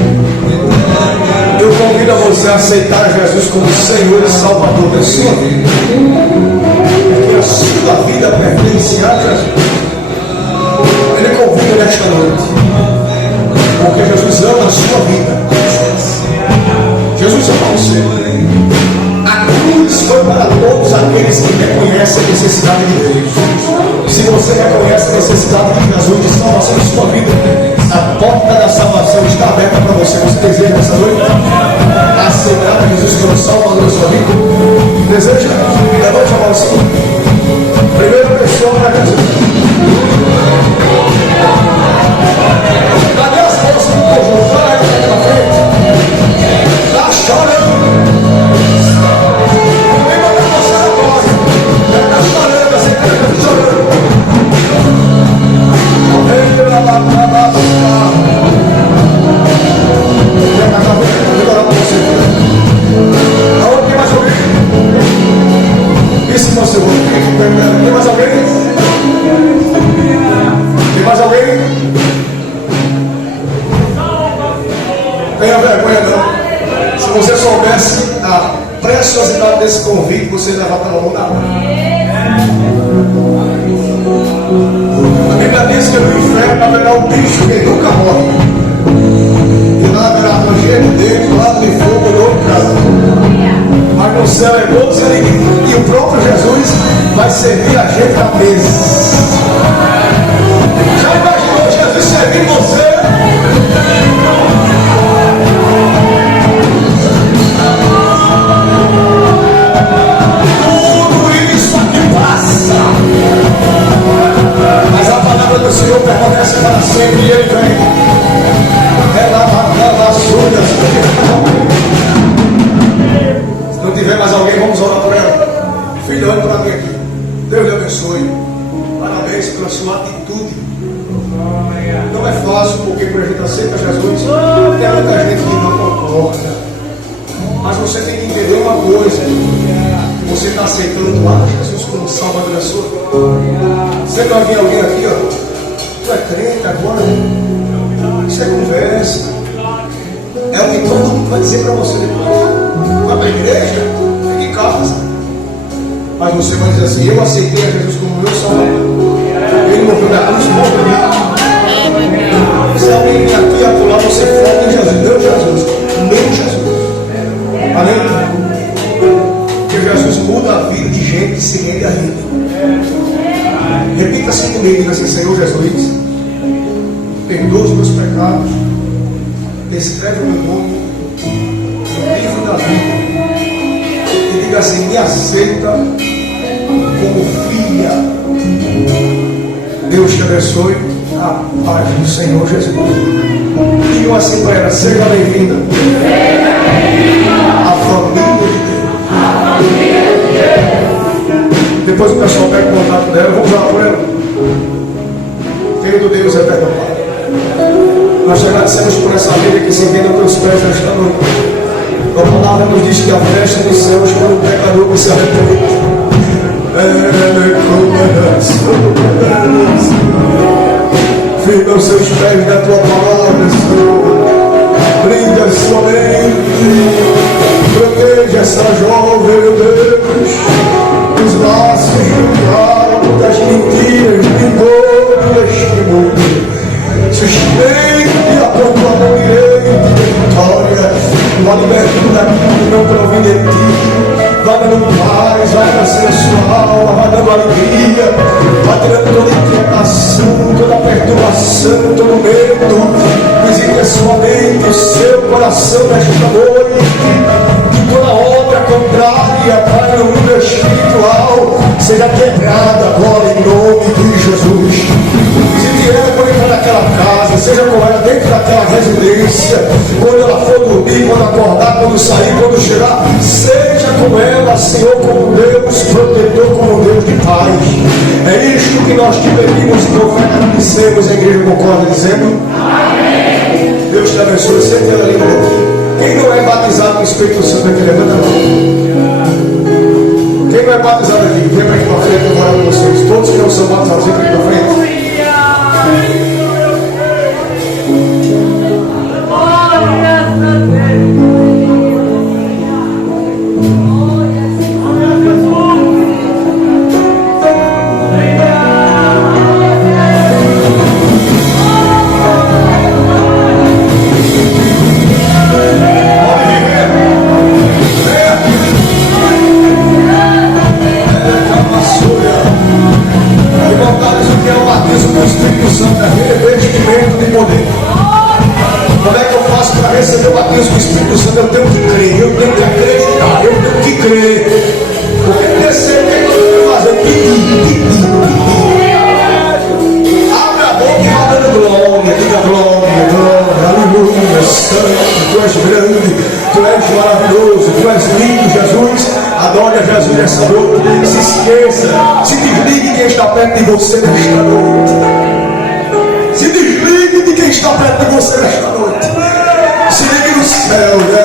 Eu convido a você a aceitar Jesus como Senhor e Salvador da sua vida. Porque a sua vida pertence a Jesus. Ele convida nesta noite. Porque Jesus ama a sua vida. Jesus ama você. A cruz foi para todos aqueles que reconhecem a necessidade de Deus. Se você reconhece a necessidade de Jesus, de salvação em sua vida, a porta da salvação está aberta para você. Você deseja essa noite aceitar a Jesus como Salvador da sua vida? Deseja? Levante a mão assim. Primeira pessoa para Jesus. Cadê as forças do conjunto? Vai aqui na frente. Está chorando. Ninguém vai dar você agora. Está chorando, você está chorando. Aonde tem mais alguém? Isso que você ouve. Tem mais alguém? Tem mais alguém? Tenha vergonha não. Se você soubesse a preciosidade desse convite, você levanta a mão na hora. A Bíblia diz que no inferno haverá um bicho que nunca morre. E lá haverá rangedo dele, lado de fogo e outro casa. Mas no céu é gozo e alegria. E o próprio Jesus vai servir a gente à mesa. Já imaginou Jesus servir você? Tudo Vamos orar por ela. Filha, olha para mim aqui. Deus lhe abençoe. Parabéns pela sua atitude. Não é fácil, porque quando a gente aceita Jesus, tem muita gente que não concorda. Mas você tem que entender uma coisa. Você está aceitando Jesus como Salvador da sua vida. Você vai vir alguém aqui, ó. Tu é crente agora? Isso é conversa. É o que todo mundo vai dizer para você depois. Vai para a igreja? Fica em casa. Mas você vai dizer assim: eu aceitei a Jesus como meu Salvador. Ele morreu na cruz por mim. Se alguém vem aqui e acolá, você foca em Jesus. Meu Jesus. Meu Jesus. Amém? Porque Jesus muda a vida de gente que se rende a Ele. Repita assim comigo, diga assim: Senhor Jesus, perdoa os meus pecados, escreve o meu nome no livro da vida e diga assim: me aceita como filha. Deus te abençoe. A paz do Senhor Jesus. Digam assim para ela: seja bem-vinda à família de Deus. Depois o pessoal pega o contato dela. Vamos orar por ela. Querido Deus eterno Pai, nós te agradecemos por essa vida que se vende aos teus pés nesta noite. A palavra nos diz que a festa dos céus para o pecador que se arrepende. Firma os seus pés na tua palavra, Senhor. Brinda sua mente. Proteja essa jovem, meu Deus, dos laços do diabo, das mentiras, do engano deste mundo. Sustente a tua mão direita de vitória. Vai libertando daquilo que não provém de ti. Vai dando paz, vai trazendo a sua alma, vai dando alegria, vai tirando toda inquietação, toda perturbação, todo medo. Visite a sua mente, o seu coração nesta noite. Que toda obra contrária, Pai, no mundo espiritual, seja quebrada agora em nome de Jesus. Se ela quando entrar naquela casa, seja com ela dentro daquela residência, quando ela for dormir, quando acordar, quando sair, quando chegar, seja com ela, Senhor, como Deus protetor, como Deus de paz. É isto que nós te pedimos e oferecemos. A igreja concorda dizendo amém. Deus te abençoe. Sempre ela linda aqui. Quem não é batizado com o Espírito Santo aqui, levanta a mão. Quem não é batizado aqui, vem para aqui para frente, eu vou orar com vocês. Todos que não são batizados, vem para aqui para frente. Receber o batismo do Espírito Santo, eu tenho que crer, eu tenho que acreditar, eu tenho que crer. Porque descer, o que eu tenho que fazer? Pedir. Abre a boca e vai dando glória, diga glória, aleluia, santo, tu és grande, tu és maravilhoso, tu és lindo, Jesus. Adore a Jesus nessa noite, se esqueça, se desligue quem está perto de você nesta noite. Se desligue de quem está perto de você nesta noite. Se ligue no céu, né?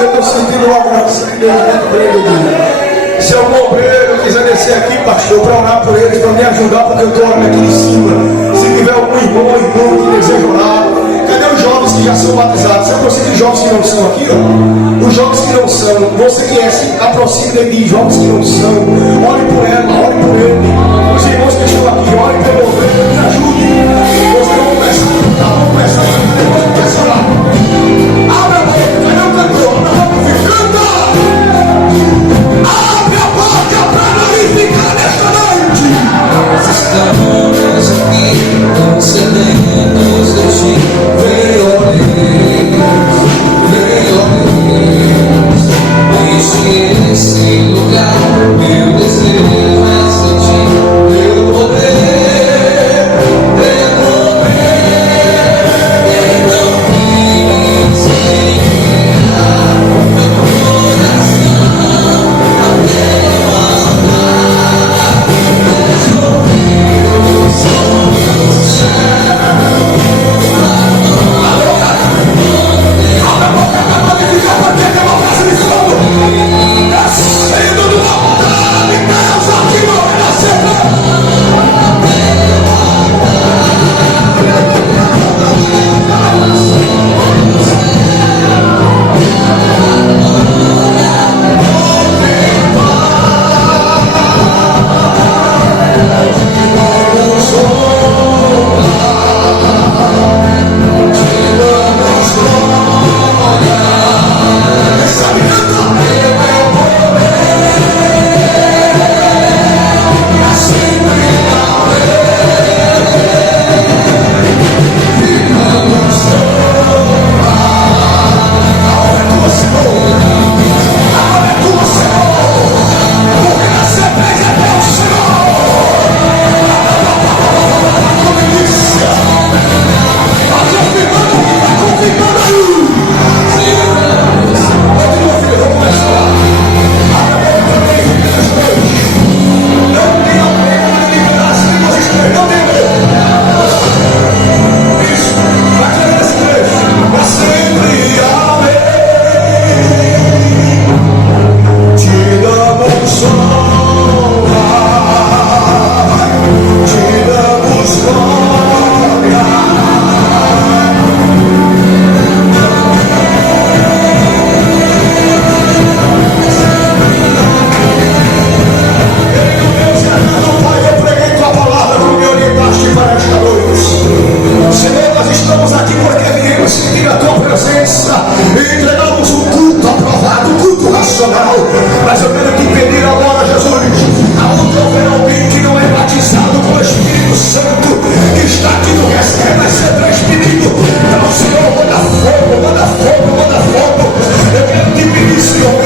Eu estou sentindo uma graça de Deus dentro dele. Se algum obreiro quiser descer aqui, pastor, para orar por eles, para me ajudar, porque eu estou orando aqui em cima. Se tiver algum irmão ou irmão que deseja orar, cadê os jovens que já são batizados? Se aproxime de jovens que não são aqui, ó. Os jovens que não são, você que é, se aproxime de mim, jovens que não são. Ore por ela, ore por ele. Os irmãos que estão aqui, ore pelo obreiro, me ajude. Você vai começar a cantar, vamos começar a cantar, depois começa a orar. Abre a boca, cadê o cantor? Abre a boca, canta! Abre a boca para glorificar nesta noite! Estamos aqui, concedemos a ti, vem, ó Deus, enche esse lugar, meu desejo é sentir teu poder. nacional. Mas eu quero te pedir agora, Jesus, aonde houver alguém que não é batizado com o Espírito Santo, que está aqui no resto, vai ser transferido. Então, Senhor, manda fogo, manda fogo, manda fogo. Eu quero te pedir, Senhor,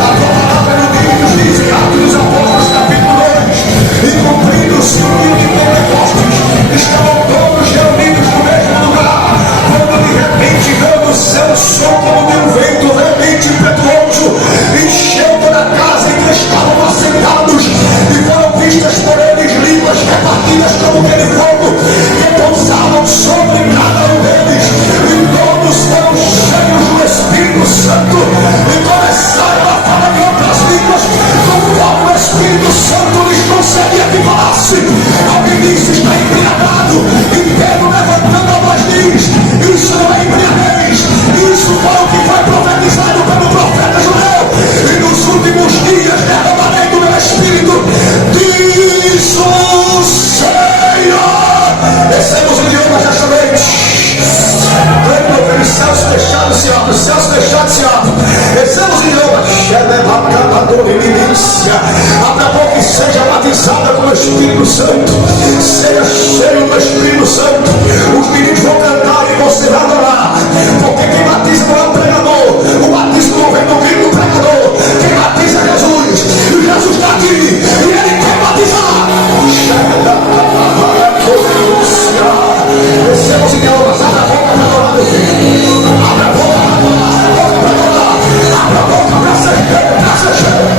a tua palavra no livro diz, Atos dos Apóstolos, capítulo 2, e cumprindo o símbolo de Pentecostes, estavam todos reunidos no mesmo lugar, quando de repente veio do céu o som como de um vento veemente e impetuoso, encheu toda a casa em que estavam assentados, e foram vistas por eles línguas repartidas como que de fogo, que pousavam sobre cada um deles, e todos foram cheios do Espírito Santo, e começaram a falar em outras línguas, conforme o Espírito Santo lhes concedia que falasse. Alguém disse, está embriagado, e Pedro levantando a voz diz, isso não é embriaguez, isso foi o que foi profetizado pelo profeta judeu, e nos últimos dias derramarei do meu Espírito, diz o Senhor. Descemos o idioma desta noite. Os céus fechados se abrem, os céus fechados se abrem. Descemos o idioma. Abra a boca e seja batizada com o Espírito Santo. Seja cheio do Espírito Santo. Os meninos vão cantar e você vai adorar. Porque quem batiza não é o pregador. O batismo não vem do grito do pregador. Quem batiza é Jesus. E Jesus está aqui. E Ele quer batizar. Descemos em almas. Abra a boca para adorar o Filho. Abra a boca para adorar. Abra a boca para ser cheio. Para ser cheio.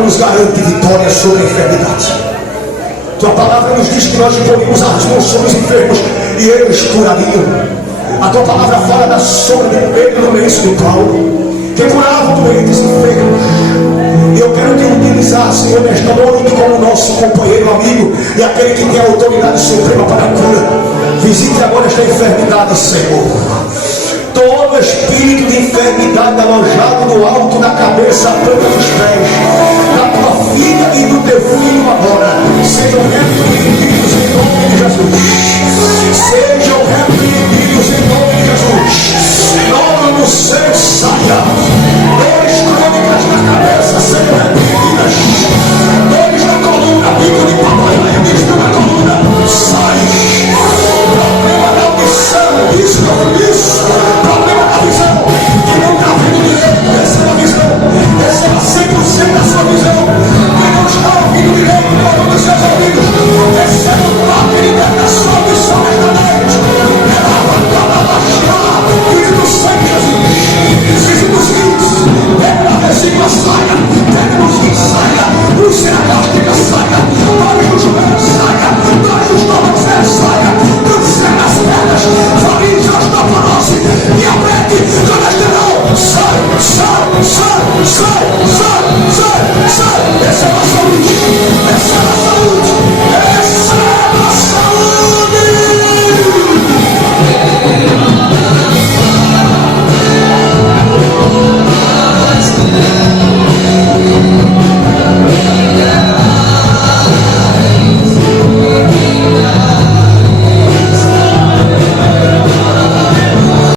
nos garante vitória sobre a enfermidade. Tua palavra nos diz que nós imponemos as mãos sobre os enfermos e eles curariam. A tua palavra fala da sombra de Pedro no lenço de Paulo, que curava doentes enfermos. E eu quero te utilizar, Senhor, nesta noite como nosso companheiro, amigo e aquele que tem a autoridade suprema para a cura. Visite agora esta enfermidade, Senhor. Todo espírito de enfermidade alojado no alto da cabeça, a planta dos pés,